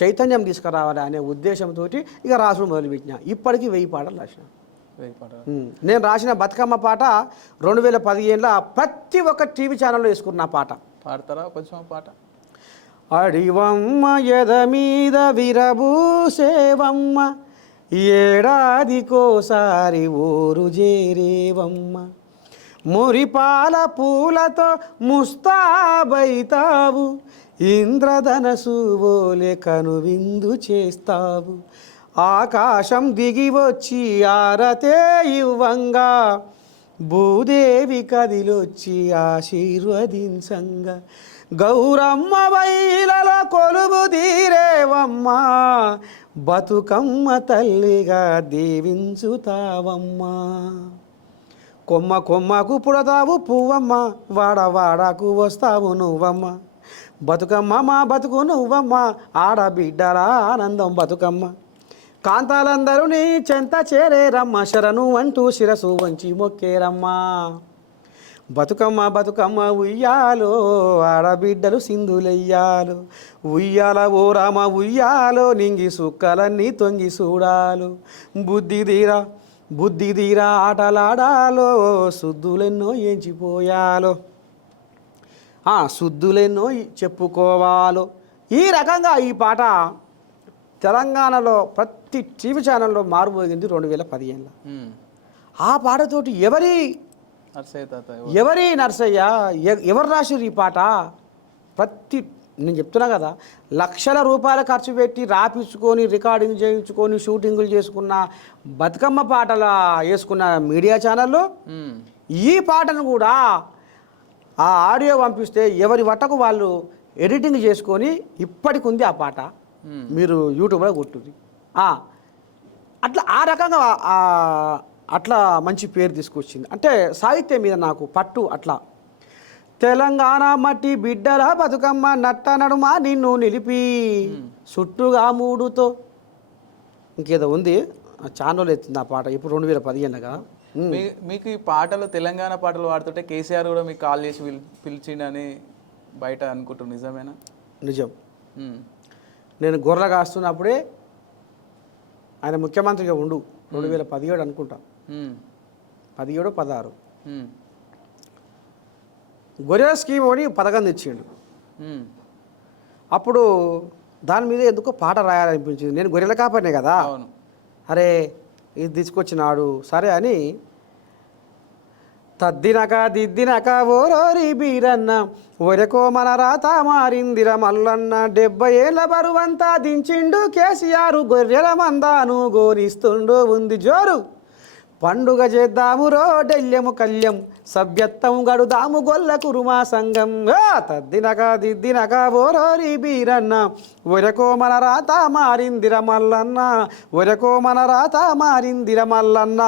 చైతన్యం తీసుకురావాలి అనే ఉద్దేశంతో ఇక రాసుడు మొదలుపెట్టిన. ఇప్పటికీ 1000 పాటలు రాసిన. వెయ్యి పాటలు. నేను రాసిన బతుకమ్మ పాట 2015లో ప్రతి ఒక్క టీవీ ఛానల్లో వేసుకున్న పాట. పాడతారా కొంచెం ఆ పాట? అడివమ్మ ఎద మీద విరబూసేవమ్మ, ఏడాదికోసారి ఊరు చేరేవమ్మ, మురిపాల పూలతో ముస్తాబైతావు, ఇంద్రధనసు ఓలే కనువిందు చేస్తావు, ఆకాశం దిగి వచ్చి ఆరతే ఇవ్వంగా, భూదేవి కదిలొచ్చి ఆశీర్వదించంగా, గౌరమ్మ వైలలో కొలువు తీరేవమ్మ, బతుకమ్మ తల్లిగా దీవించుతావమ్మా, కొమ్మ కొమ్మకు పుడతావు పువ్వమ్మ, వాడవాడకు వస్తావు నువ్వమ్మ, బతుకమ్మ మా బతుకు నువ్వమ్మ, ఆడబిడ్డల ఆనందం బతుకమ్మ, కాంతాలందరూ నీ చెంత చేరేరమ్మ, శరణు అంటూ శిరసు వంచి మొక్కేరమ్మా, బతుకమ్మ బతుకమ్మ ఉయ్యాలో, ఆడబిడ్డలు సింధులెయ్యాలు, ఉయ్యాల ఓ రామ ఉయ్యాలో, నింగి సుక్కలన్నీ తొంగి చూడాలు, బుద్ధి తీరా ఆటలాడాలో, శుద్ధులెన్నో ఎంచిపోయాలో, శుద్ధులెన్నో చెప్పుకోవాలో. ఈ రకంగా ఈ పాట తెలంగాణలో ప్రతి టీవీ ఛానల్లో మారుమోగింది 2015లో. ఆ పాటతోటి ఎవరి నర్సయ్య ఎవరు రాసిరు ఈ పాట? నేను చెప్తున్నా కదా, లక్షల రూపాయలు ఖర్చు పెట్టి రాపించుకొని రికార్డింగ్ చేయించుకొని షూటింగులు చేసుకున్న బతుకమ్మ పాటల వేసుకున్న మీడియా ఛానల్లో ఈ పాటను కూడా ఆ ఆడియో పంపిస్తే ఎవరి వట్టకు వాళ్ళు ఎడిటింగ్ చేసుకొని ఇప్పటికి ఉంది ఆ పాట, మీరు యూట్యూబ్లో కొట్టుది. అట్లా ఆ రకంగా అట్లా మంచి పేరు తీసుకొచ్చింది. అంటే సాహిత్యం మీద నాకు పట్టు అట్లా. తెలంగాణ మట్టి బిడ్డల బతుకమ్మ నట్ట నడుమ నిన్ను నిలిపి చుట్టుగా మూడుతో ఇంకేదో ఉంది ఛానల్ ఎత్తుంది ఆ పాట ఇప్పుడు 2015 మీకు ఈ పాటలు తెలంగాణ పాటలు పాడుతుంటే కేసీఆర్ కూడా మీకు కాల్ చేసి పిలిచిండని బయట అనుకుంటున్నారు, నిజమేనా? నిజం. నేను గొర్రెలు కాస్తున్నప్పుడే ఆయన ముఖ్యమంత్రిగా ఉండు 2017 అనుకుంటా, 17, 16 గొర్రెల స్కీమ్ అని పథకం తెచ్చిండు. అప్పుడు దాని మీద ఎందుకో పాట రాయాలనిపించింది. నేను గొర్రెల కాపనే కదా, అరే ఇది తీసుకొచ్చినాడు సరే అని తద్దినక దిద్దినక ఓరోరి బీరన్న ఒరకో మన రాత మారిందిర మల్లన్న 70 ఏళ్ళ బరువంతా దించిండు కేసీఆర్ గొర్రెల మందాను గోరిస్తుండు ఉంది జోరు పండుగ చేద్దాము రోడెల్యము కళ్యం సభ్యత్వం గడుదాము గొల్ల కురుమా సంఘం తద్దినక దిద్దినక ఓరోరి బీరన్న ఒరకో మన రాత మారిందిర మల్లన్న ఒరకో మన రాత మారిందిర మల్లన్న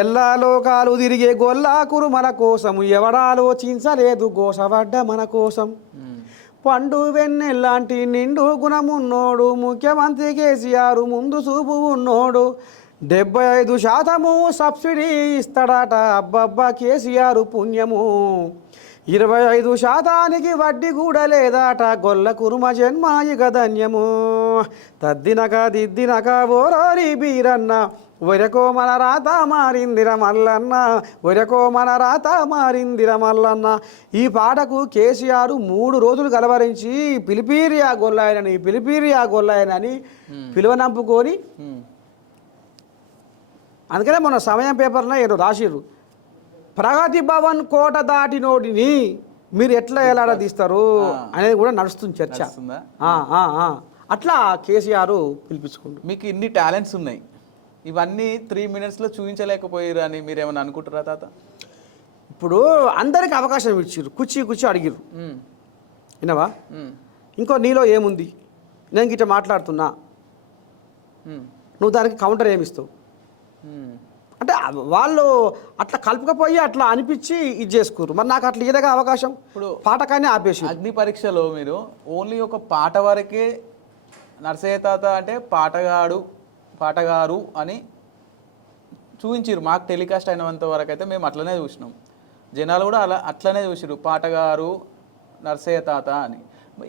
ఎల్లా లోకాలు తిరిగే గొల్లా కురుమల కోసం ఎవడాలోచించలేదు గోసపడ్డ మన కోసం పండు వెన్నెల్లాంటి నిండు గుణమున్నోడు ముఖ్యమంత్రి కేసీఆర్ ముందు చూపు ఉన్నోడు 75% సబ్సిడీ ఇస్తాడట అబ్బబ్బా కేసీఆర్ పుణ్యము 25% వడ్డీ కూడా లేదాట గొల్ల కురుమ జన్మాయిక ధన్యము తద్దినక దిద్దినక ఓరోరి బీరన్న ఒరకో మన రాత మారిందిర మల్లన్న ఒరకో మన రాత మారిందిర మల్లన్న. ఈ పాటకు కేసీఆర్ 3 రోజులు కలవరించి పిలిపిరియా గొల్లాయనని పిలిపిరియా గొల్లాయనని పిలువనంపుకొని, అందుకనే మన సమయం పేపర్లో ఏదో రాసిర్రు, ప్రగతి భవన్ కోట దాటినోడిని మీరు ఎట్లా ఎలాడదీస్తారు అనేది కూడా నడుస్తుంది చర్చ. అట్లా కేసీఆర్ పిలిపించుకుంటారు. మీకు ఇన్ని టాలెంట్స్ ఉన్నాయి, ఇవన్నీ 3 minutesలో చూపించలేకపోయారు అని మీరు ఏమైనా అనుకుంటారా తాత? ఇప్పుడు అందరికి అవకాశం ఇచ్చారు, కూర్చి అడిగిరు వినవా, ఇంకో నీలో ఏముంది నేను గిట్ట మాట్లాడుతున్నా నువ్వు దానికి కౌంటర్ ఏమిస్తావు అంటే వాళ్ళు అట్లా కలుపుకపోయి అట్లా అనిపించి ఇది చేసుకోరు. మరి నాకు అట్లా ఇదేగా అవకాశం, ఇప్పుడు పాటకాన్ని ఆపేసి. అగ్ని పరీక్షలో మీరు ఓన్లీ ఒక పాట వరకే నర్సయ్య తాత అంటే పాటగారు అని చూపించారు. మాకు టెలికాస్ట్ అయినంత వరకు అయితే మేము అట్లనే చూసినాం, జనాలు కూడా అట్లనే చూసిరు పాటగారు నర్సయ్య తాత అని.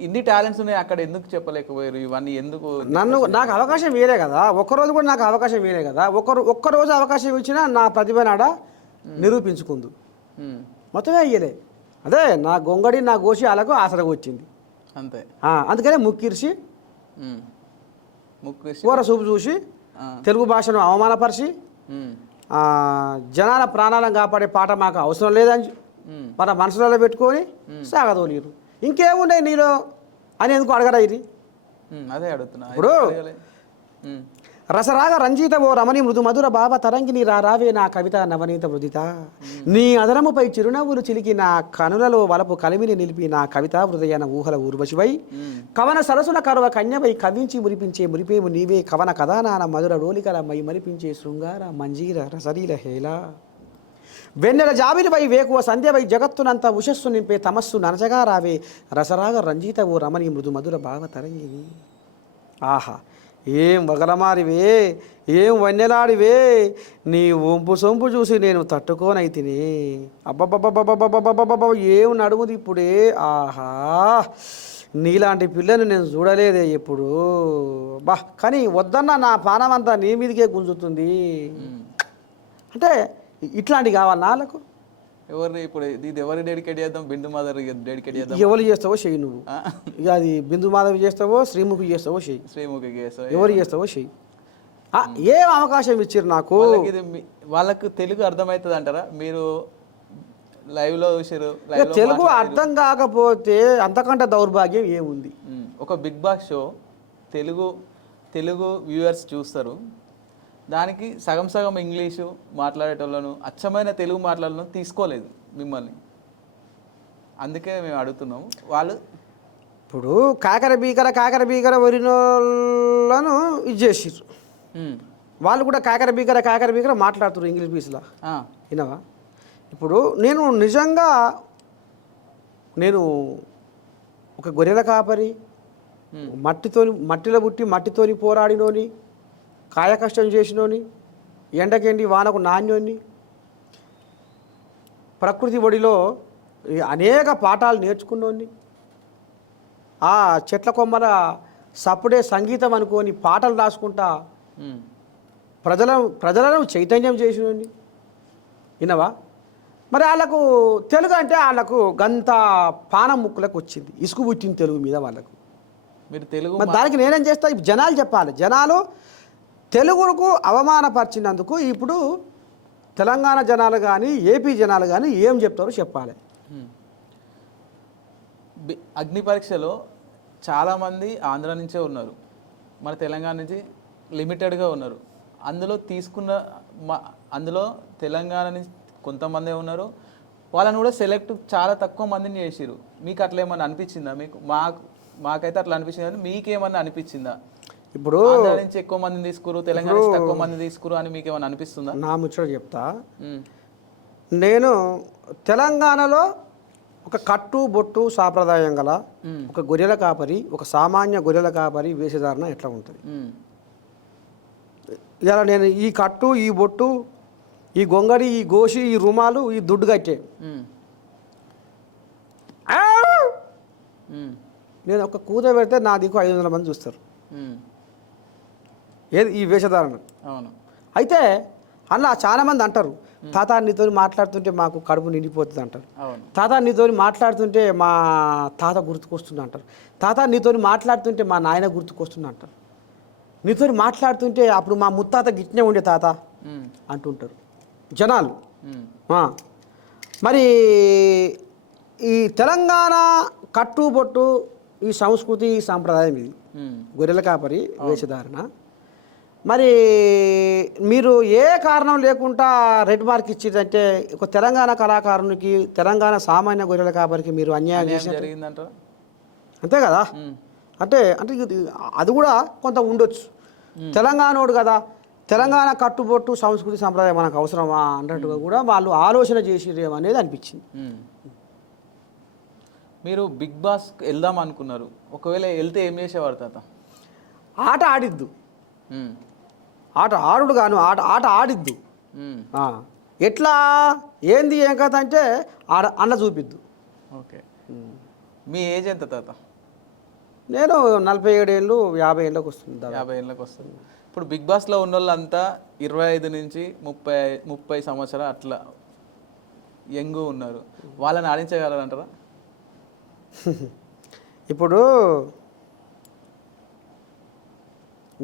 ఇన్ని టాలెంట్స్ ఉన్నాయి, అక్కడ ఎందుకు చెప్పలేకపోయారు? ఇవన్నీ ఎందుకు? నాకు అవకాశం వేరే కదా, ఒక్కరోజు కూడా నాకు అవకాశం వేరే కదా. ఒక్కరోజు అవకాశం ఇచ్చినా నా ప్రతిభనాడ నిరూపించుకుందు, మొత్తమే అయ్యలే. అదే నా గొంగడి నా గోషి అలాగో ఆసరగా వచ్చింది అంతే. అందుకనే ముక్కిరిసి కూర చూపు చూసి తెలుగు భాషను అవమానపరిచి జనాల ప్రాణాలను కాపాడే పాట మాకు అవసరం లేదని మన మనసులలో పెట్టుకొని సాగదోలేరు. ఇంకేమున్నాయి నీలో అని ఎందుకు అడగరా? ఇది అదే అడుగుతున్నా. ఇప్పుడు రసరాగ రంజిత ఓ రమణి మృదు మధుర భావ తరంగిని రావే నా కవిత నవనీత మృదిత నీ అదరముపై చిరునవ్వులు చిలికి నా కనులలో వలపు కలిమిని నిలిపి నా కవిత హృదయాన ఊహల ఊర్వశివై కవన సరసుల కరువ కన్యవై కవించి మురిపించే మురిపేము నీవే కవన కథానాన మధుర రోలికల మై మరిపించే శృంగార మంజీర రసరీల హేళ వెన్నెల జాబిలిపై వేకువ సంధ్యపై జగత్తునంత ఉషస్సు నింపే తమస్సు నరజగా రావే రసరాగ రంజిత ఓ రమణి మృదు మధుర భావ తరంగిని. ఆహా ఏం వగలమారివే, ఏం వన్నెలాడివే, నీ ఒంపు సొంపు చూసి నేను తట్టుకోనైతిని. అబ్బబ్బబ్బబ్బబ్బబ్బబ్బబ్బ ఏం నడుముది ఇప్పుడే. ఆహా నీలాంటి పిల్లని నేను చూడలేదే ఎప్పుడు. బా కానీ వద్దన్న నా పానం అంతా నీ మీదకే గుంజుతుంది. అంటే ఇట్లాంటివి కావాలి నాలకు. ఎవరిని ఇప్పుడు ఇది ఎవరు డెడికేట్ చేద్దాం? బిందు మాధవి డెడికేట్ చేద్దాం. ఎవరు చేస్తావో చెయ్యి నువ్వు. ఇక అది బిందు మాధవి చేస్తావో శ్రీముఖి చేస్తావో చెయ్యి, శ్రీముఖికి చేస్తావో ఎవరు చేస్తావో చెయ్యి. ఏం అవకాశం ఇచ్చారు నాకు? వాళ్ళకు తెలుగు అర్థమవుతుంది అంటారా? మీరు లైవ్లో చూసారు, తెలుగు అర్థం కాకపోతే అంతకంటే దౌర్భాగ్యం ఏముంది? ఒక big boss show Telugu viewers చూస్తారు, దానికి సగం సగం ఇంగ్లీషు మాట్లాడేటోళ్ళను అచ్చమైన తెలుగు మాట్లాడలను తీసుకోలేదు మిమ్మల్ని, అందుకే మేము అడుగుతున్నాము. వాళ్ళు ఇప్పుడు కాకర బీకర వరినోళ్ళను ఇది చేసిర్రు, వాళ్ళు కూడా కాకర బీకర మాట్లాడుతున్నారు ఇంగ్లీష్ పీస్లో వినవా. ఇప్పుడు నేను నిజంగా నేను ఒక గొర్రెల కాపరి, మట్టిలో పుట్టి మట్టితోని పోరాడినోని, కాయ కష్టం చేసినోని, ఎండకెండి వానకు నాణ్యోని, ప్రకృతి ఒడిలో అనేక పాఠాలు నేర్చుకున్నోని, ఆ చెట్ల కొమ్మల సప్పుడే సంగీతం అనుకొని పాటలు రాసుకుంటా ప్రజలను చైతన్యం చేసినోని వినవా. మరి వాళ్ళకు తెలుగు అంటే వాళ్ళకు గంత పానం ముక్కులకు వచ్చింది, ఇసుకు పుట్టింది తెలుగు మీద వాళ్ళకు. మీరు తెలుగు మరి దానికి నేనేం చేస్తా, ఇప్పుడు జనాలు చెప్పాలి. జనాలు తెలుగుకు అవమానపరిచినందుకు ఇప్పుడు తెలంగాణ జనాలు కానీ ఏపీ జనాలు కానీ ఏం చెప్తారో చెప్పాలి. అగ్ని పరీక్షలో చాలామంది ఆంధ్ర నుంచే ఉన్నారు, మన తెలంగాణ నుంచి లిమిటెడ్గా ఉన్నారు. అందులో తెలంగాణ నుంచి కొంతమంది ఉన్నారు, వాళ్ళని కూడా సెలెక్ట్ చాలా తక్కువ మందిని చేసిరు. మీకు అట్లా ఏమన్నా అనిపించిందా? మాకైతే అట్లా అనిపించింది, కానీ మీకేమన్నా అనిపించిందా? ఇప్పుడు ఆంధ్ర నుంచి ఎక్కువ మందిని తీసుకురు, తెలంగాణ నుంచి తక్కువ మంది తీసుకురు అని మీకు ఏమన్నా అనిపిస్తుందా? నా ముచ్చట చెప్తా. నేను తెలంగాణలో ఒక కట్టు బొట్టు సాంప్రదాయం గల ఒక గొర్రెల కాపరి, ఒక సామాన్య గొర్రెల కాపరి వేషధారణ ఎట్లా ఉంటుంది. ఇలా నేను ఈ కట్టు, ఈ బొట్టు, ఈ గొంగడి, ఈ గోషి, ఈ రుమాలు, ఈ దుడ్డు కట్టే నేను ఒక కూత పెడితే నా దిక్కు 500 మంది చూస్తారు. ఏది ఈ వేషధారణ. అవును. అయితే అలా చాలామంది అంటారు, తాత నీతో మాట్లాడుతుంటే మాకు కడుపు నిండిపోతుంది అంటారు. తాత నీతో మాట్లాడుతుంటే మా తాత గుర్తుకొస్తుంది అంటారు. తాత నీతో మాట్లాడుతుంటే మా నాయన గుర్తుకొస్తుంది అంటారు. నీతో మాట్లాడుతుంటే అప్పుడు మా ముత్తాత గిట్నే ఉండే తాత అంటుంటారు జనాలు. మరి ఈ తెలంగాణ కట్టుబొట్టు, ఈ సంస్కృతి, ఈ సాంప్రదాయం ఇది గొర్రెల కాపరి వేషధారణ. మరి మీరు ఏ కారణం లేకుండా రెడ్ మార్క్ ఇచ్చిందంటే ఒక తెలంగాణ కళాకారునికి, తెలంగాణ సామాన్య గొర్రెల కాపరికి మీరు అన్యాయం చేశారు అంతే కదా. అంటే అంటే అది కూడా కొంత ఉండొచ్చు. తెలంగాణోడు కదా, తెలంగాణ కట్టుబొట్టు సంస్కృతి సంప్రదాయం మనకు అవసరమా అన్నట్టుగా కూడా వాళ్ళు ఆలోచన చేసిరేమో అనేది అనిపించింది. మీరు బిగ్ బాస్ వెళ్దాం అనుకున్నారు, ఒకవేళ వెళ్తే ఏం చేసేవారు తాత? ఆట ఆడిద్దు, ఆట ఆడుడు గాను ఆట ఆడిద్దు. ఎట్లా ఏంది ఏం కథ అంటే అన్న చూపిద్దు. ఓకే. మీ ఏజ్ ఎంత తాత? నేను 47 ఏళ్ళు, 50 ఏళ్ళకి వస్తుంది. 50 ఏళ్ళకి వస్తుంది. ఇప్పుడు బిగ్ బాస్లో ఉన్న వాళ్ళంతా 25 నుంచి 30 సంవత్సరాలు అట్లా యంగ్ ఉన్నారు, వాళ్ళని ఆడించగలరంటారా? ఇప్పుడు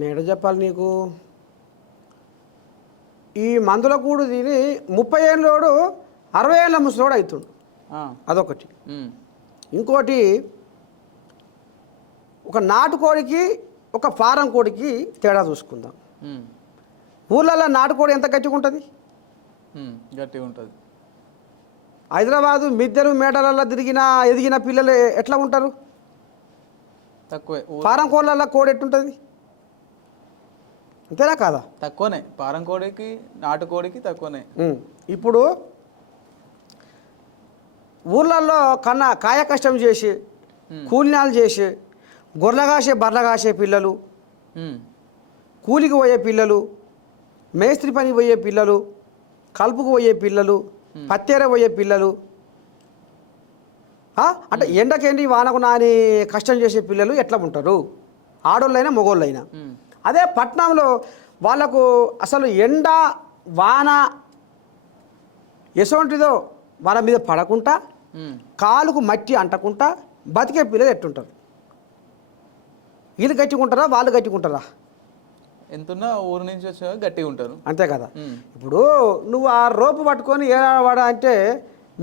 నేను చెప్పాలి నీకు, ఈ మందుల కూడు తిని 30 ఏళ్ళోడు 60 ఏళ్ళ ముసలోడు అవుతుండు, అదొకటి. ఇంకోటి, ఒక నాటుకోడికి ఒక ఫారం కోడికి తేడా చూసుకుందాం. ఊళ్ళల్లో నాటుకోడి ఎంత గట్టిగా ఉంటుంది? గట్టిగా ఉంటుంది. హైదరాబాదు మిద్దెలు మేడలలో ఎదిగిన పిల్లలు ఎట్లా ఉంటారు? తక్కువే. ఫారం కోళ్ళల్లో కోడి ఎట్టుంటుంది? అంతేనా కాదా? తక్కువనే. ఫారం కోడికి నాటుకోడికి తక్కువనే. ఇప్పుడు ఊళ్ళల్లో కాయ కష్టం చేసి కూలినాలు చేసి గొర్రెగాసే బర్రెగాసే పిల్లలు, కూలికి పోయే పిల్లలు, మేస్త్రి పని పోయే పిల్లలు, కలుపుకు పోయే పిల్లలు, పత్తేర పోయే పిల్లలు, అంటే ఎండకేండి వానకు నాని కష్టం చేసే పిల్లలు ఎట్లా ఉంటారు? ఆడోళ్ళైనా మగోళ్ళైనా. అదే పట్నంలో వాళ్ళకు అసలు ఎండ వాన ఎసొంటిదో వాళ్ళ మీద పడకుండా, కాలుకు మట్టి అంటకుండా బతికే పిల్లలు ఎట్టుంటారు? వీళ్ళు గట్టిగా వాళ్ళు గట్టిగా ఎంతున్నా ఊరు నుంచి వచ్చిన గట్టిగా ఉంటారు, అంతే కదా. ఇప్పుడు నువ్వు ఆ రోపు పట్టుకొని ఏడావాడా అంటే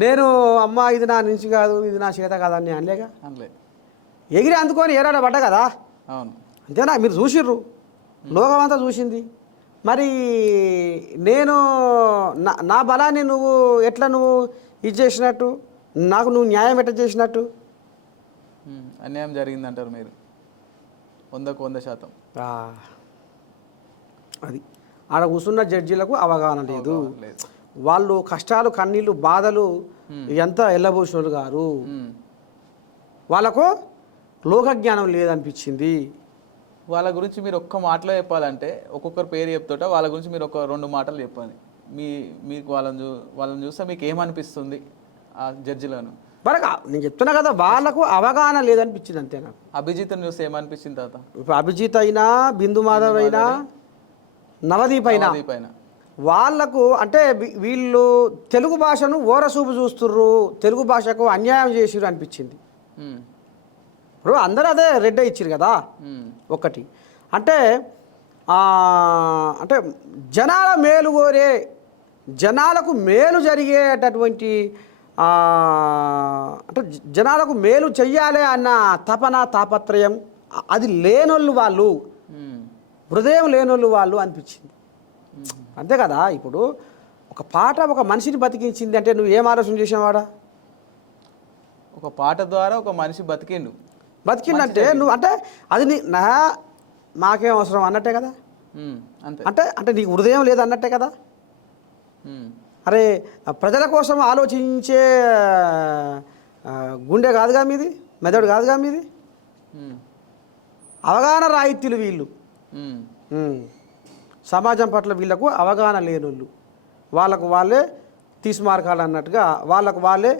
నేను అమ్మ ఇది నా నుంచి కాదు, ఇది నా చేత కాదు అని అనలేగా. ఎగిరి అందుకొని ఏడాడ పడ్డా కదా. అవును, అంతేనా? మీరు చూసిర్రు, లోకమంతా చూసింది. మరి నేను నా బలాన్ని నువ్వు ఎట్లా ఇది చేసినట్టు, నాకు నువ్వు న్యాయం ఎట్లా చేసినట్టు? అన్యాయం జరిగిందంటారు మీరు 100% అది ఆడ కూర్చున్న జడ్జీలకు అవగాహన లేదు. వాళ్ళు కష్టాలు, కన్నీళ్ళు, బాధలు ఎంత ఎల్లబోసినోళ్ళు గారు. వాళ్ళకు లోకజ్ఞానం లేదనిపించింది. వాళ్ళ గురించి మీరు ఒక్క మాటలో చెప్పాలంటే ఒక్కొక్కరు పేరు చెప్తుంటే వాళ్ళ గురించి మీరు ఒక 2 మాటలు చెప్పండి. మీకు వాళ్ళని చూస్తే మీకు ఏమనిపిస్తుంది ఆ జడ్జిలను? బరగా నేను చెప్తున్నా కదా, వాళ్ళకు అవగాహన లేదనిపించింది అంతే నాకు. అభిజిత్ని చూస్తే ఏమనిపించింది తాత? ఇప్పుడు అభిజిత్ అయినా, బిందు మాధవ్ అయినా, నవదీప్ అయినా పైన వాళ్లకు అంటే వీళ్ళు తెలుగు భాషను ఓరసూపు చూస్తుర్రు, తెలుగు భాషకు అన్యాయం చేసిర్రు అనిపించింది. ఇప్పుడు అందరూ అదే రెడ్ ఇచ్చిరు కదా. ఒకటి అంటే అంటే జనాల మేలు కోరే, జనాలకు మేలు జరిగేటటువంటి అంటే జనాలకు మేలు చెయ్యాలి అన్న తపన తాపత్రయం అది లేనోళ్ళు వాళ్ళు, హృదయం లేనోళ్ళు వాళ్ళు అనిపించింది. అంతే కదా. ఇప్పుడు ఒక పాట ఒక మనిషిని బతికించింది అంటే నువ్వు ఏం ఆలోచన చేసినవాడా? ఒక పాట ద్వారా ఒక మనిషి బతికిందంటే నువ్వు అంటే అది మాకేం అవసరం అన్నట్టే కదా. అంటే అంటే నీకు హృదయం లేదన్నట్టే కదా. అరే ప్రజల కోసం ఆలోచించే గుండె కాదుగా మీది, మెదడు కాదుగా మీది. అవగాహన రాయితీలు వీళ్ళు, సమాజం పట్ల వీళ్ళకు అవగాహన లేనోళ్ళు, వాళ్ళకు వాళ్ళే తీసుమార్గాలు అన్నట్టుగా, వాళ్ళకు వాళ్ళే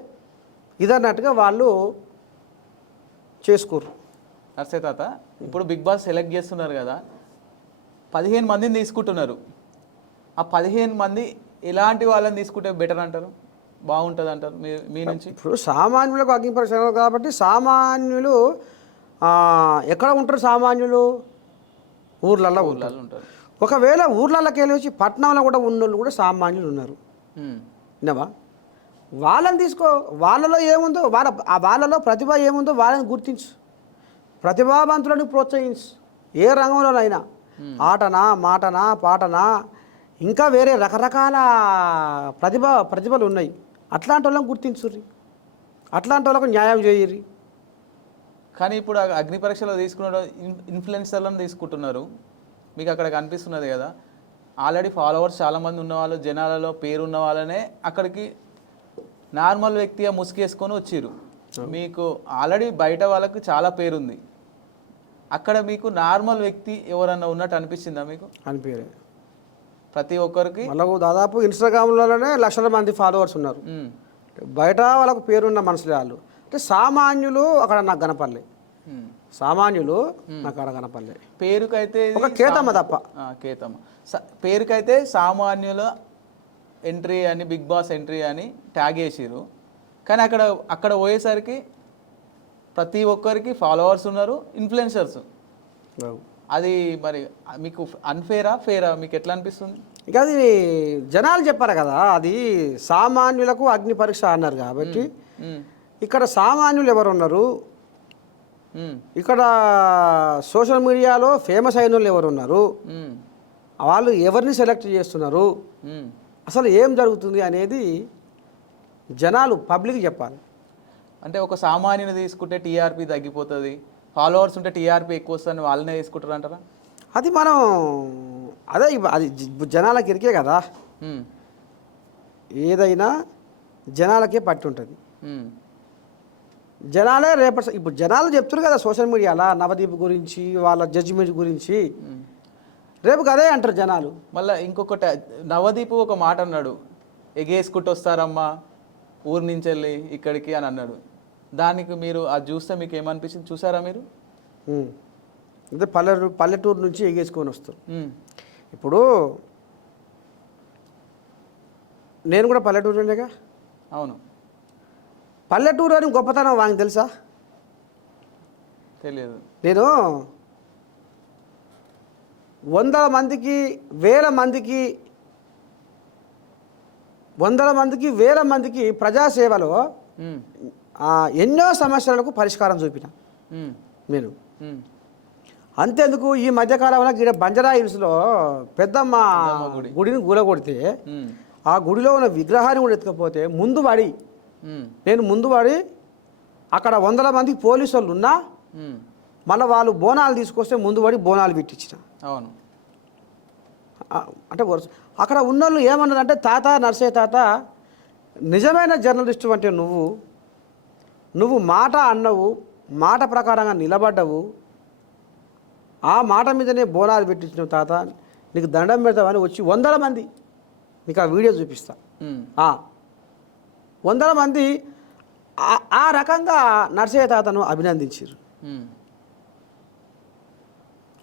ఇదన్నట్టుగా వాళ్ళు చేసుకోరు. నర్సే తాత, ఇప్పుడు బిగ్ బాస్ సెలెక్ట్ చేస్తున్నారు కదా, 15 మందిని తీసుకుంటున్నారు. ఆ 15 మంది ఎలాంటి వాళ్ళని తీసుకుంటే బెటర్ అంటారు, బాగుంటుంది అంటారు మీ నుంచి? ఇప్పుడు సామాన్యులకు అగ్నిపరీక్ష కాబట్టి సామాన్యులు ఎక్కడ ఉంటారు? సామాన్యులు ఊర్లలో ఉంటారు. ఒకవేళ ఊర్లలోకి వెళ్ళి వచ్చి పట్టణంలో కూడా ఉన్నోళ్ళు కూడా సామాన్యులు ఉన్నారు. విన్నావా? వాళ్ళని తీసుకో, వాళ్ళలో ఏముందో వాళ్ళలో ప్రతిభ ఏముందో వాళ్ళని గుర్తించు, ప్రతిభావంతులను ప్రోత్సహించు. ఏ రంగంలోనైనా, ఆటనా, మాటనా, పాటనా, ఇంకా వేరే రకరకాల ప్రతిభలు ఉన్నాయి. అట్లాంటి వాళ్ళని గుర్తించుర్రి, అట్లాంటి వాళ్ళకు న్యాయం చేయర్రి. కానీ ఇప్పుడు అగ్ని పరీక్షలో తీసుకున్న ఇన్ఫ్లుయెన్సర్లను తీసుకుంటున్నారు, మీకు అక్కడ కనిపిస్తున్నది కదా. ఆల్రెడీ ఫాలోవర్స్ చాలామంది ఉన్నవాళ్ళు, జనాలలో పేరున్న వాళ్ళనే అక్కడికి నార్మల్ వ్యక్తిగా ముసుగేసుకొని వచ్చిర్రు. మీకు ఆల్రెడీ బయట వాళ్ళకి చాలా పేరుంది, అక్కడ మీకు నార్మల్ వ్యక్తి ఎవరన్నా ఉన్నట్టు అనిపించిందా మీకు? అనిపించలే. ప్రతి ఒక్కరికి వాళ్ళకు దాదాపు ఇన్స్టాగ్రామ్లోనే లక్షల మంది ఫాలోవర్స్ ఉన్నారు. బయట వాళ్ళకు పేరున్న మనుషులే వాళ్ళు. అంటే సామాన్యులు అక్కడ నాకు కనపడలే, సామాన్యులు నాకు అక్కడ కనపడలే. పేరుకైతే ఒక కేతమ్మ తప్ప, కేతమ్మ పేరుకైతే సామాన్యుల ఎంట్రీ అని, బిగ్ బాస్ ఎంట్రీ అని ట్యాగ్ చేసిరు. కానీ అక్కడ పోయేసరికి ప్రతి ఒక్కరికి ఫాలోవర్స్ ఉన్నారు, ఇన్ఫ్లుయెన్సర్స్. అది మరి మీకు ఫేరా మీకు ఎట్లా అనిపిస్తుంది? ఇక అది జనాలు చెప్పారు కదా, అది సామాన్యులకు అగ్ని పరీక్ష అన్నారు కాబట్టి ఇక్కడ సామాన్యులు ఎవరు ఉన్నారు, ఇక్కడ సోషల్ మీడియాలో ఫేమస్ అయిన వాళ్ళు ఎవరు ఉన్నారు, వాళ్ళు ఎవరిని సెలెక్ట్ చేస్తున్నారు, అసలు ఏం జరుగుతుంది అనేది జనాలు పబ్లిక్ చెప్పాలి. అంటే ఒక సామాన్యుని తీసుకుంటే టీఆర్పీ తగ్గిపోతుంది, ఫాలోవర్స్ ఉంటే టీఆర్పీ ఎక్కువ వస్తుందని వాళ్ళనే తీసుకుంటారు అంటారా? అది మనం అది జనాలకి ఇరికే కదా, ఏదైనా జనాలకే పట్టి ఉంటుంది. జనాలే ఇప్పుడు జనాలు చెప్తున్నారు కదా సోషల్ మీడియాలో నవదీప్ గురించి, వాళ్ళ జడ్జిమెంట్ గురించి, రేపు అదే అంటారు జనాలు. మళ్ళీ ఇంకొకటి, నవదీప్ ఒక మాట అన్నాడు, ఎగేసుకుంటూ వస్తారమ్మా ఊరి నుంచి వెళ్ళి ఇక్కడికి అని అన్నాడు. దానికి మీరు అది చూస్తే మీకు ఏమనిపించింది, చూసారా మీరు? అదే పల్లెటూరు నుంచి ఎగేసుకొని వస్తారు. ఇప్పుడు నేను కూడా పల్లెటూరునేగా. అవును. పల్లెటూరు అని గొప్పతనం వానికి తెలుసా? తెలియదు. నేను 100 మందికి 1000 మందికి 1000 మందికి ప్రజాసేవలో ఎన్నో సమస్యలకు పరిష్కారం చూపిన నేను. అంతేందుకు ఈ మధ్యకాలంలో ఇక్కడ బంజారా హిల్స్లో పెద్దమ్మ గుడిని కూలగొడితే ఆ గుడిలో ఉన్న విగ్రహాన్ని కూడా ఎత్తుకపోతే నేను ముందు పడి అక్కడ 100 మందికి పోలీసు వాళ్ళు ఉన్నా మళ్ళీ వాళ్ళు బోనాలు తీసుకొస్తే ముందు పడి బోనాలు పెట్టించిన. అవును. అంటే అక్కడ ఉన్నోళ్ళు ఏమన్నారంటే, తాత నర్సే తాత, నిజమైన జర్నలిస్టు అంటే నువ్వు మాట అన్నవు, మాట ప్రకారంగా నిలబడ్డవు, ఆ మాట మీదనే బోనాలు పెట్టించిన తాత, నీకు దండం పెడతామని వచ్చి 100 మంది, నీకు ఆ వీడియో చూపిస్తా, 100 మంది ఆ రకంగా నర్సయ్య తాతను అభినందించారు.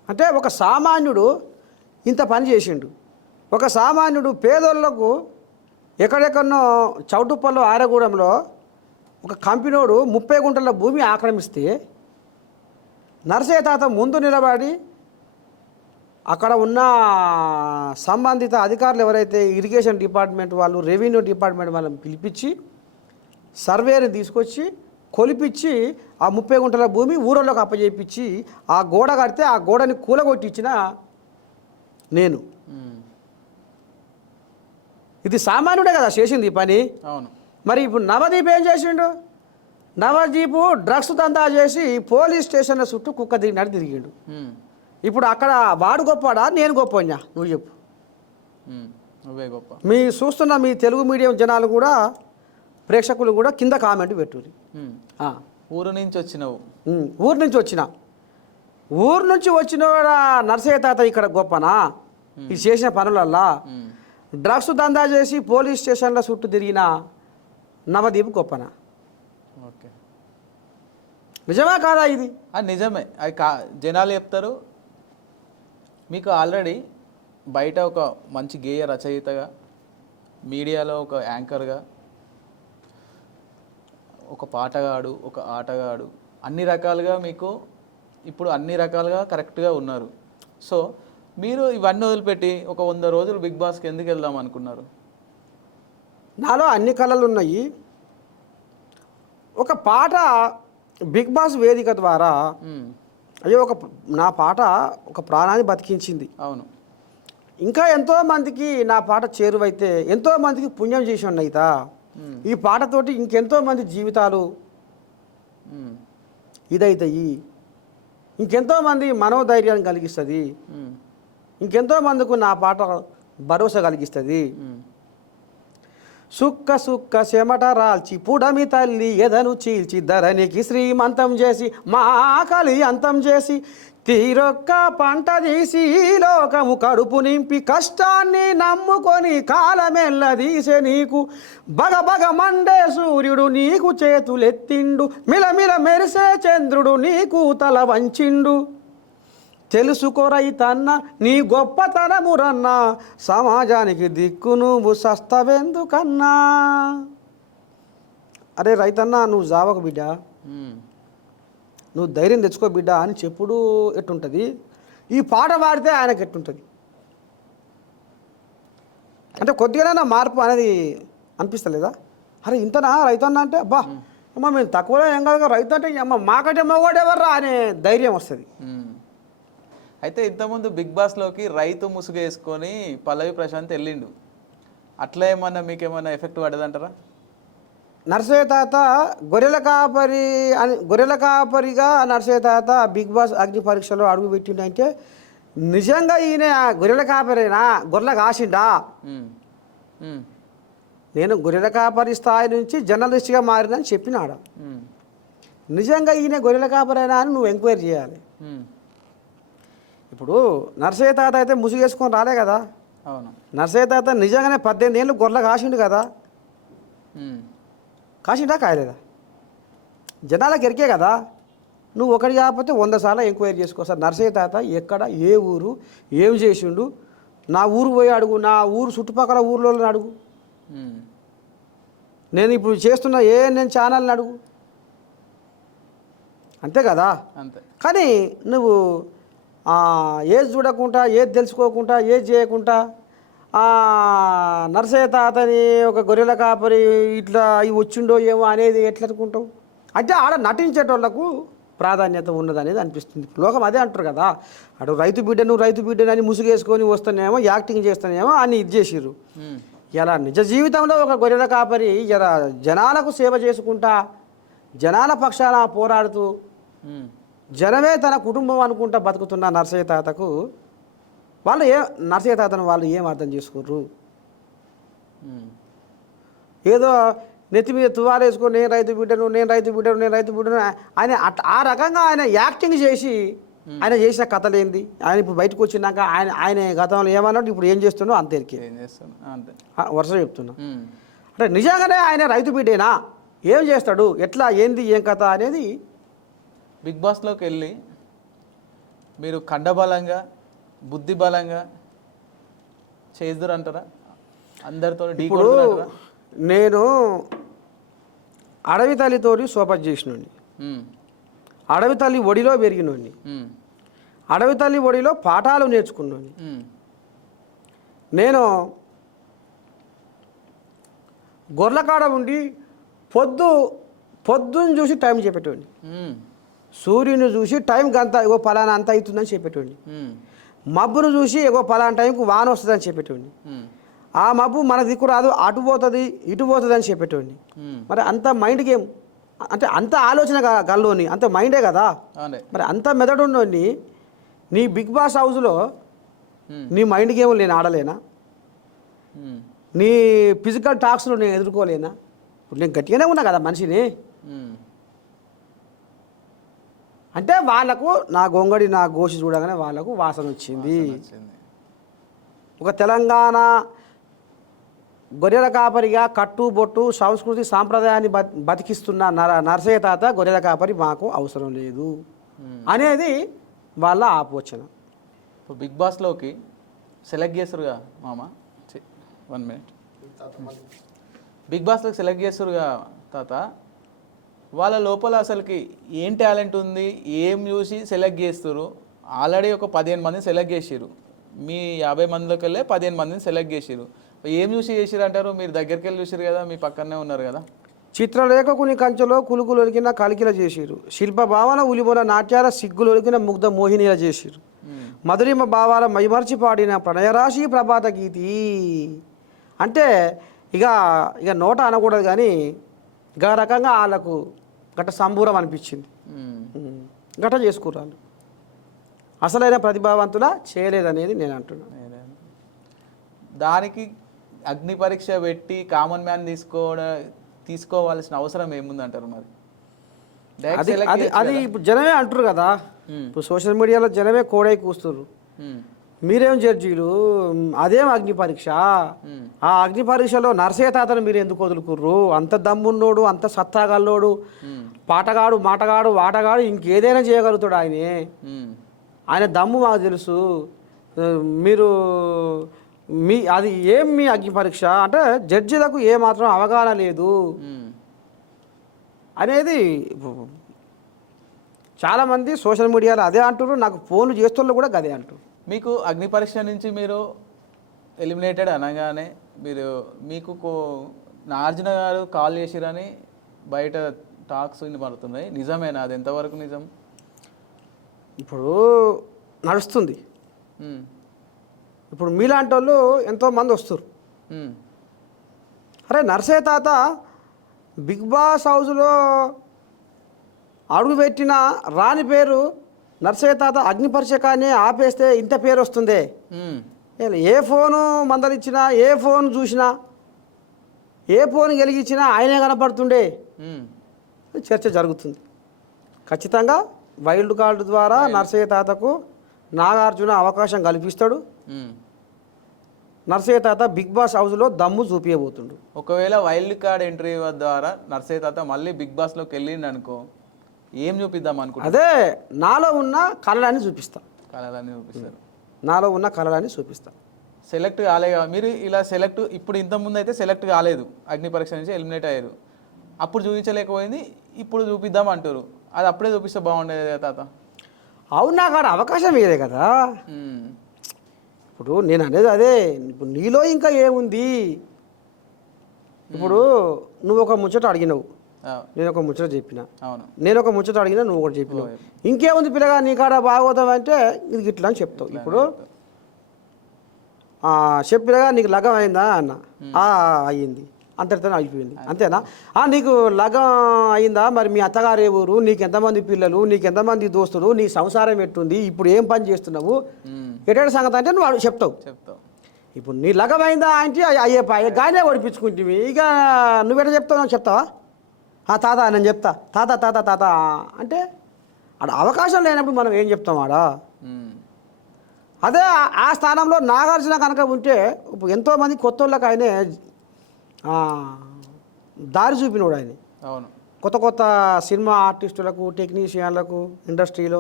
అంటే ఒక సామాన్యుడు ఇంత పని చేసిండు. ఒక సామాన్యుడు పేదోళ్లకు ఎక్కడెక్కడనో చౌటుప్పల్లో ఆరగూడెంలో ఒక కంపెనోడు 30 గుంటల భూమి ఆక్రమిస్తే నర్సయ్య తాత ముందు నిలబడి అక్కడ ఉన్న సంబంధిత అధికారులు ఎవరైతే ఇరిగేషన్ డిపార్ట్మెంట్ వాళ్ళు, రెవెన్యూ డిపార్ట్మెంట్ వాళ్ళని పిలిపించి సర్వేని తీసుకొచ్చి కొలిపించి ఆ 30 గుంటల భూమి ఊరలోకి అప్పజేపించి ఆ గోడ కడితే ఆ గోడని కూలగొట్టించిన నేను. ఇది సామాన్యుడే కదా చేసింది ఈ పని. అవును. మరి ఇప్పుడు నవదీప్ ఏం చేసిండు? నవదీపు డ్రగ్స్ దందా చేసి పోలీస్ స్టేషన్ల చుట్టూ కుక్క తిరిగినట్టు తిరిగిండు. ఇప్పుడు అక్కడ వాడు గొప్పడా నేను గొప్పనా? నువ్వు చెప్పు. నువ్వే గొప్ప. మీ చూస్తున్న మీ తెలుగు మీడియం జనాలు కూడా, ప్రేక్షకులు కూడా కింద కామెంట్ పెట్టుర్రి. ఊరు నుంచి వచ్చినావు. ఊరు నుంచి వచ్చిన, ఊరు నుంచి వచ్చిన నర్సయ్య తాత ఇక్కడ గొప్పనా? ఇది చేసిన పనులల్లా డ్రగ్స్ దందా చేసి పోలీస్ స్టేషన్ల చుట్టూ తిరిగిన నవదీప్ గొప్పనా? ఓకే, నిజమా కాదా ఇది? నిజమే. అది జనాలు చెప్తారు. మీకు ఆల్రెడీ బయట ఒక మంచి గేయ రచయితగా, మీడియాలో ఒక యాంకర్గా, ఒక పాటగాడు, ఒక ఆటగాడు, అన్ని రకాలుగా మీకు ఇప్పుడు అన్ని రకాలుగా కరెక్ట్గా ఉన్నారు. సో మీరు ఇవన్నీ వదిలిపెట్టి ఒక 100 రోజులు బిగ్ బాస్కి ఎందుకు వెళ్దాం అనుకున్నారు? నాలో అన్ని కళలు ఉన్నాయి. ఒక పాట బిగ్ బాస్ వేదిక ద్వారా అయ్యో నా పాట ఒక ప్రాణాన్ని బతికించింది. అవును. ఇంకా ఎంతోమందికి నా పాట చేరువైతే ఎంతోమందికి పుణ్యం చేసి ఉన్నయితా. ఈ పాటతోటి ఇంకెంతోమంది జీవితాలు ఇదవుతాయి, ఇంకెంతోమంది మనోధైర్యాన్ని కలిగిస్తుంది, ఇంకెంతోమందికి నా పాట భరోసా కలిగిస్తుంది. సుక్క సుక్క చెమట రాల్చి పుడమి తల్లి ఎదను చీల్చి ధరణికి శ్రీమంతం చేసి మా ఆకలి అంతం చేసి తీరొక్క పంట తీసి లోకము కడుపు నింపి కష్టాన్ని నమ్ముకొని కాలమెల్లదీసే నీకు బగ బగ మండే సూర్యుడు నీకు చేతులెత్తిండు, మిలమిల మెరిసే చంద్రుడు నీకు తల వంచిండు. తెలుసుకో రైతన్న నీ గొప్పతనమురన్నా, సమాజానికి దిక్కు నువ్వు సస్తవెందుకన్నా. అరే రైతన్న, నువ్వు జావకు బిడ్డ, నువ్వు ధైర్యం తెచ్చుకో బిడ్డ అని చెప్పుడు ఎట్టుంటుంది, ఈ పాట పాడితే ఆయనకు ఎట్టుంటుంది. అంటే కొద్దిగానైనా మార్పు అనేది అనిపిస్తలేదా? అరే ఇంతనా రైతన్న అంటే, అబ్బా అమ్మ మేము తక్కువలో ఏం కాదు, రైతు అంటే అమ్మ మాకంటే మగవాడెవర్రా అనే ధైర్యం వస్తుంది. అయితే ఇంతకుముందు బిగ్ బాస్లోకి రైతు ముసుగేసుకొని పల్లవి ప్రశాంత్ వెళ్ళిండు. అట్లా ఏమన్నా మీకు ఏమన్నా ఎఫెక్ట్ పడదంటారా? నర్సయ్య తాత గొర్రెల కాపరిగా నర్సయ్య తాత బిగ్ బాస్ అగ్ని పరీక్షలో అడుగు పెట్టిండంటే నిజంగా ఈయన గొర్రెల కాపరేనా, గొర్రెల కాసిండా? నేను గొర్రెల కాపరి స్థాయి నుంచి జర్నలిస్ట్గా మారినని చెప్పినాడు. నిజంగా ఈయన గొర్రెల కాపరేనా అని నువ్వు ఎంక్వైరీ చేయాలి. ఇప్పుడు నర్సయ్య తాత అయితే ముసుగేసుకొని రాలే కదా. అవును. నర్సయ్య తాత నిజంగానే 18 ఏళ్ళు గొర్రెలు కాసిండు కదా. కాసిండా కాయలేదా? జనాలకు ఎరికే కదా. నువ్వు ఒకటి కాకపోతే 100 సార్లు ఎంక్వైరీ చేసుకో. సార్ నర్సయ్య తాత ఎక్కడ, ఏ ఊరు, ఏం చేసిండు, నా ఊరు పోయి అడుగు, నా ఊరు చుట్టుపక్కల ఊర్లో అడుగు, నేను ఇప్పుడు చేస్తున్న నేను ఛానల్ని అడుగు, అంతే కదా. అంతే. కానీ నువ్వు ఏది చూడకుండా, ఏది తెలుసుకోకుండా, ఏది చేయకుండా నర్సయ్య తాతని ఒక గొర్రెల కాపరి ఇట్లా ఇవి వచ్చిండో ఏమో అనేది ఎట్లా అనుకుంటావు? అంటే ఆడ నటించేటోళ్లకు ప్రాధాన్యత ఉన్నదనేది అనిపిస్తుంది. లోకం అదే అంటారు కదా, అటు రైతు బిడ్డని ముసుగేసుకొని వస్తానేమో, యాక్టింగ్ చేస్తానేమో అని ఇది చేసిర్రు. ఇలా నిజ జీవితంలో ఒక గొర్రెల కాపరి ఇలా జనాలకు సేవ చేసుకుంటా, జనాల పక్షాన పోరాడుతూ, జనమే తన కుటుంబం అనుకుంటా బతుకుతున్న నర్సయ్య తాతకు నర్సయ్య తాతను వాళ్ళు ఏం అర్థం చేసుకోరు? ఏదో నెత్తి మీద తువాలు వేసుకొని నేను రైతు బిడ్డను నేను రైతు బిడ్డను నేను రైతు బిడ్డను ఆయన ఆ రకంగా ఆయన యాక్టింగ్ చేసి ఆయన చేసిన కథలు ఏంది ఆయన ఇప్పుడు బయటకు వచ్చినాక ఆయన గతంలో ఏమన్నాడు ఇప్పుడు ఏం చేస్తున్నాడో అంతేరికి ఏం చేస్తాను అంతే. వరుస చెప్తున్నా అంటే నిజంగానే ఆయన రైతు బిడ్డేనా ఏం చేస్తాడు ఎట్లా ఏంది ఏం కథ అనేది బిగ్ బాస్లోకి వెళ్ళి మీరు కండబలంగా బుద్ధి బలంగా చేదురు అంటారా అందరితో ఇప్పుడు నేను అడవి తల్లితోటి సోపత్ చేసినండి అడవి తల్లి ఒడిలో పెరిగినోడిని అడవి తల్లి ఒడిలో పాఠాలు నేర్చుకున్నాను నేను గొర్రెకాడ ఉండి పొద్దున్న చూసి టైం చెప్పేటోడిని సూర్యుని చూసి టైం గంత ఇగో పలానా అంత అవుతుందని చెప్పేటోడిని మబ్బును చూసి ఇగో పలానా టైంకు వాన వస్తుందని చెప్పేటోడిని ఆ మబ్బు మన దిక్కు రాదు అటు పోతుంది ఇటు పోతుంది అని చెప్పేటోడిని మరి అంత మైండ్ గేమ్ అంటే అంత ఆలోచన గల్లోని అంత మైండే కదా మరి అంత మెదడు ఉన్నోని నీ బిగ్ బాస్ హౌస్లో నీ మైండ్ గేమ్ నేను ఆడలేనా నీ ఫిజికల్ టాక్స్లో నేను ఎదుర్కోలేనా ఇప్పుడు నేను గట్టిగానే ఉన్నా కదా మనిషిని అంటే వాళ్ళకు నా గొంగడి నా గోషి చూడగానే వాళ్ళకు వాసన వచ్చింది ఒక తెలంగాణ గొర్రెల కాపరిగా కట్టు బొట్టు సంస్కృతి సాంప్రదాయాన్ని బతికిస్తున్న నరసయ్య తాత గొర్రెల కాపరి మాకు అవసరం లేదు అనేది వాళ్ళ ఆపోచన. ఇప్పుడు బిగ్ బాస్లోకి సెలెక్ట్ చేస్తారుగా మామ 1 మినిట్ బిగ్ బాస్లోకి సెలెక్ట్ చేస్తారుగా తాత వాళ్ళ లోపల అసలుకి ఏం టాలెంట్ ఉంది ఏం చూసి సెలెక్ట్ చేస్తారు ఆల్రెడీ ఒక 15 మందిని సెలెక్ట్ చేసారు మీ 50 మందిలోకి వెళ్ళే 15 మందిని సెలెక్ట్ చేసారు ఏం చూసి చేసిరు అంటారు మీరు దగ్గరికి వెళ్ళి చూసారు కదా మీ పక్కనే ఉన్నారు కదా చిత్రలేఖకుని కంచెలో కులుకులొలికిన కలికిల చేసిరు శిల్ప భావన ఉలిబొల నాట్యాల సిగ్గులొలికిన ముగ్ధ మోహినిల చేసిరు మధురిమ భావాల మైమర్చి పాడిన ప్రణయరాశి ప్రభాత గీతి అంటే ఇక నోట అనకూడదు కానీ ఇక రకంగా వాళ్ళకు గట్ట సంబూరం అనిపించింది గట్ట చేసుకున్నారు అసలైన ప్రతిభావంతుల చేయలేదనేది నేను అంటున్నాను. దానికి అగ్ని పరీక్ష పెట్టి కామన్ మ్యాన్ తీసుకోవాల్సిన అవసరం ఏముందంటారు మరి అది ఇప్పుడు జనమే అంటారు కదా ఇప్పుడు సోషల్ మీడియాలో జనమే కోడై కూస్తున్నారు మీరేం జడ్జీలు అదేం అగ్ని పరీక్ష ఆ అగ్ని పరీక్షలో నరసయ్య తాతను మీరు ఎందుకు వదులుకుర్రు అంత దమ్మున్నోడు అంత సత్తాగల్లోడు పాటగాడు మాటగాడు వాటగాడు ఇంకేదైనా చేయగలుగుతాడు ఆయన దమ్ము మాకు తెలుసు మీరు అది ఏం మీ అగ్ని పరీక్ష అంటే జడ్జిలకు ఏమాత్రం అవగాహన లేదు అనేది చాలామంది సోషల్ మీడియాలో అదే అంటారు నాకు ఫోన్లు చేస్తున్న కూడా అదే అంటారు. మీకు అగ్ని పరీక్ష నుంచి మీరు ఎలిమినేటెడ్ అనగానే మీకు నాగార్జున గారు కాల్ చేసిరని బయట టాక్స్ పడుతున్నాయి నిజమేనా అది ఎంతవరకు నిజం ఇప్పుడు నడుస్తుంది ఇప్పుడు మీలాంటి వాళ్ళు ఎంతోమంది వస్తారు అరే నరసయ్య తాత బిగ్ బాస్ హౌస్లో అడుగుపెట్టిన రాని పేరు నరసయ్య తాత అగ్ని పరీక్ష కానీ ఆపేస్తే ఇంత పేరు వస్తుంది ఏ ఫోను మందలిచ్చినా ఏ ఫోన్ చూసినా ఏ ఫోన్ గెలిగించినా ఆయనే కనపడుతుండే చర్చ జరుగుతుంది. ఖచ్చితంగా వైల్డ్ కార్డు ద్వారా నరసయ్య తాతకు నాగార్జున అవకాశం కల్పిస్తాడు. నరసయ్య తాత బిగ్ బాస్ హౌస్లో దమ్ము చూపించబోతుండు. ఒకవేళ వైల్డ్ కార్డ్ ఎంట్రీ ద్వారా నరసయ్య తాత మళ్ళీ బిగ్ బాస్లోకి వెళ్ళిండు అనుకో ఏం చూపిద్దాం అనుకో అదే నాలో ఉన్న కళలని చూపిస్తా నాలో ఉన్న కళలని చూపిస్తా సెలెక్ట్ కాలేదు మీరు ఇలా సెలెక్ట్ ఇప్పుడు ఇంతకుముందు అయితే సెలెక్ట్ కాలేదు అగ్ని పరీక్ష నుంచి ఎలిమినేట్ అయ్యారు అప్పుడు చూపించలేకపోయింది ఇప్పుడు చూపిద్దాం అంటారు అది అప్పుడే చూపిస్తే బాగుండేది కదా తాత అవునా కాడ అవకాశం ఇదే కదా ఇప్పుడు నేను అనేది అదే ఇప్పుడు నీలో ఇంకా ఏముంది ఇప్పుడు నువ్వు ఒక ముచ్చట అడిగినావు నేను ఒక ముచ్చట చెప్పిన నేను ఒక ముచ్చట అడిగినా నువ్వు ఒకటి చెప్పినావు ఇంకేముంది పిల్లగా నీ కాడ బాగోతావు అంటే ఇది ఇట్లా అని చెప్తావు ఇప్పుడు చెప్పినగా నీకు లగం అయిందా అన్న అయ్యింది అంతటితో అయిపోయింది అంతేనా నీకు లగం అయిందా మరి మీ అత్తగారు ఏ ఊరు నీకు ఎంతమంది పిల్లలు నీకు ఎంతమంది దోస్తులు నీ సంసారం ఎట్టుంది ఇప్పుడు ఏం పని చేస్తున్నావు ఎటువంటి సంగతి అంటే నువ్వు చెప్తావు ఇప్పుడు నీ లగమైందా అంటే అయ్యే పాయ గానే ఓడిపించుకుంటుంది. ఇక నువ్వెట చెప్తావు, నాకు చెప్తావా? తాత నేను చెప్తా, తాత తాత తాత అంటే ఆడ అవకాశం లేనప్పుడు మనం ఏం చెప్తాం ఆడ? అదే ఆ స్థానంలో నాగార్జున కనుక ఉంటే ఇప్పుడు ఎంతోమంది కొత్త వాళ్ళకి ఆయనే దారి చూపినోడు ఆయన. అవును. కొత్త కొత్త సినిమా ఆర్టిస్టులకు, టెక్నీషియన్లకు, ఇండస్ట్రీలో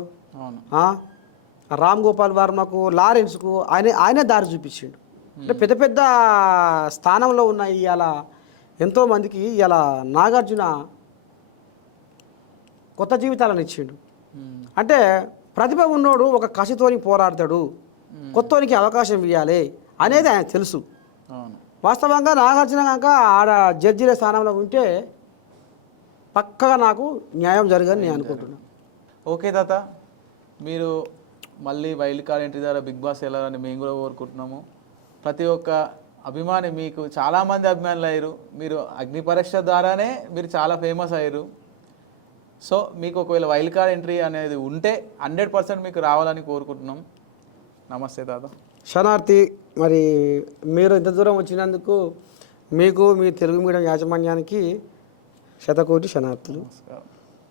రామ్ గోపాల్ వర్మకు, లారెన్స్కు ఆయనే దారి చూపించిండు. అంటే పెద్ద పెద్ద స్థానంలో ఉన్న ఇవాళ ఎంతోమందికి ఇవాళ నాగార్జున కొత్త జీవితాలను ఇచ్చిండు. అంటే ప్రతిభ ఉన్నోడు ఒక కసితోని పోరాడతాడు, కొత్తోనికి అవకాశం ఇవ్వాలి అనేది ఆయన తెలుసు. వాస్తవంగా నాగార్జున కనుక ఆడ జడ్జిల స్థానంలో ఉంటే పక్కగా నాకు న్యాయం జరగని నేను అనుకుంటున్నాను. ఓకే తాత, మీరు మళ్ళీ వైల్డ్ కార్డ్ ఎంట్రీ ద్వారా బిగ్ బాస్ వెళ్ళాలని మేము కూడా కోరుకుంటున్నాము. ప్రతి ఒక్క అభిమాని, మీకు చాలామంది అభిమానులు అయ్యారు. మీరు అగ్ని పరీక్ష ద్వారానే మీరు చాలా ఫేమస్ అయ్యారు. సో మీకు ఒకవేళ వైల్డ్ కార్డ్ ఎంట్రీ అనేది ఉంటే 100% మీకు రావాలని కోరుకుంటున్నాం. నమస్తే తాత. శనార్థి, మరి మీరు ఇంత దూరం వచ్చినందుకు మీకు మీ తెలుగు మీడియం యాజమాన్యానికి శతకోటి శనార్థులు. నమస్కారం.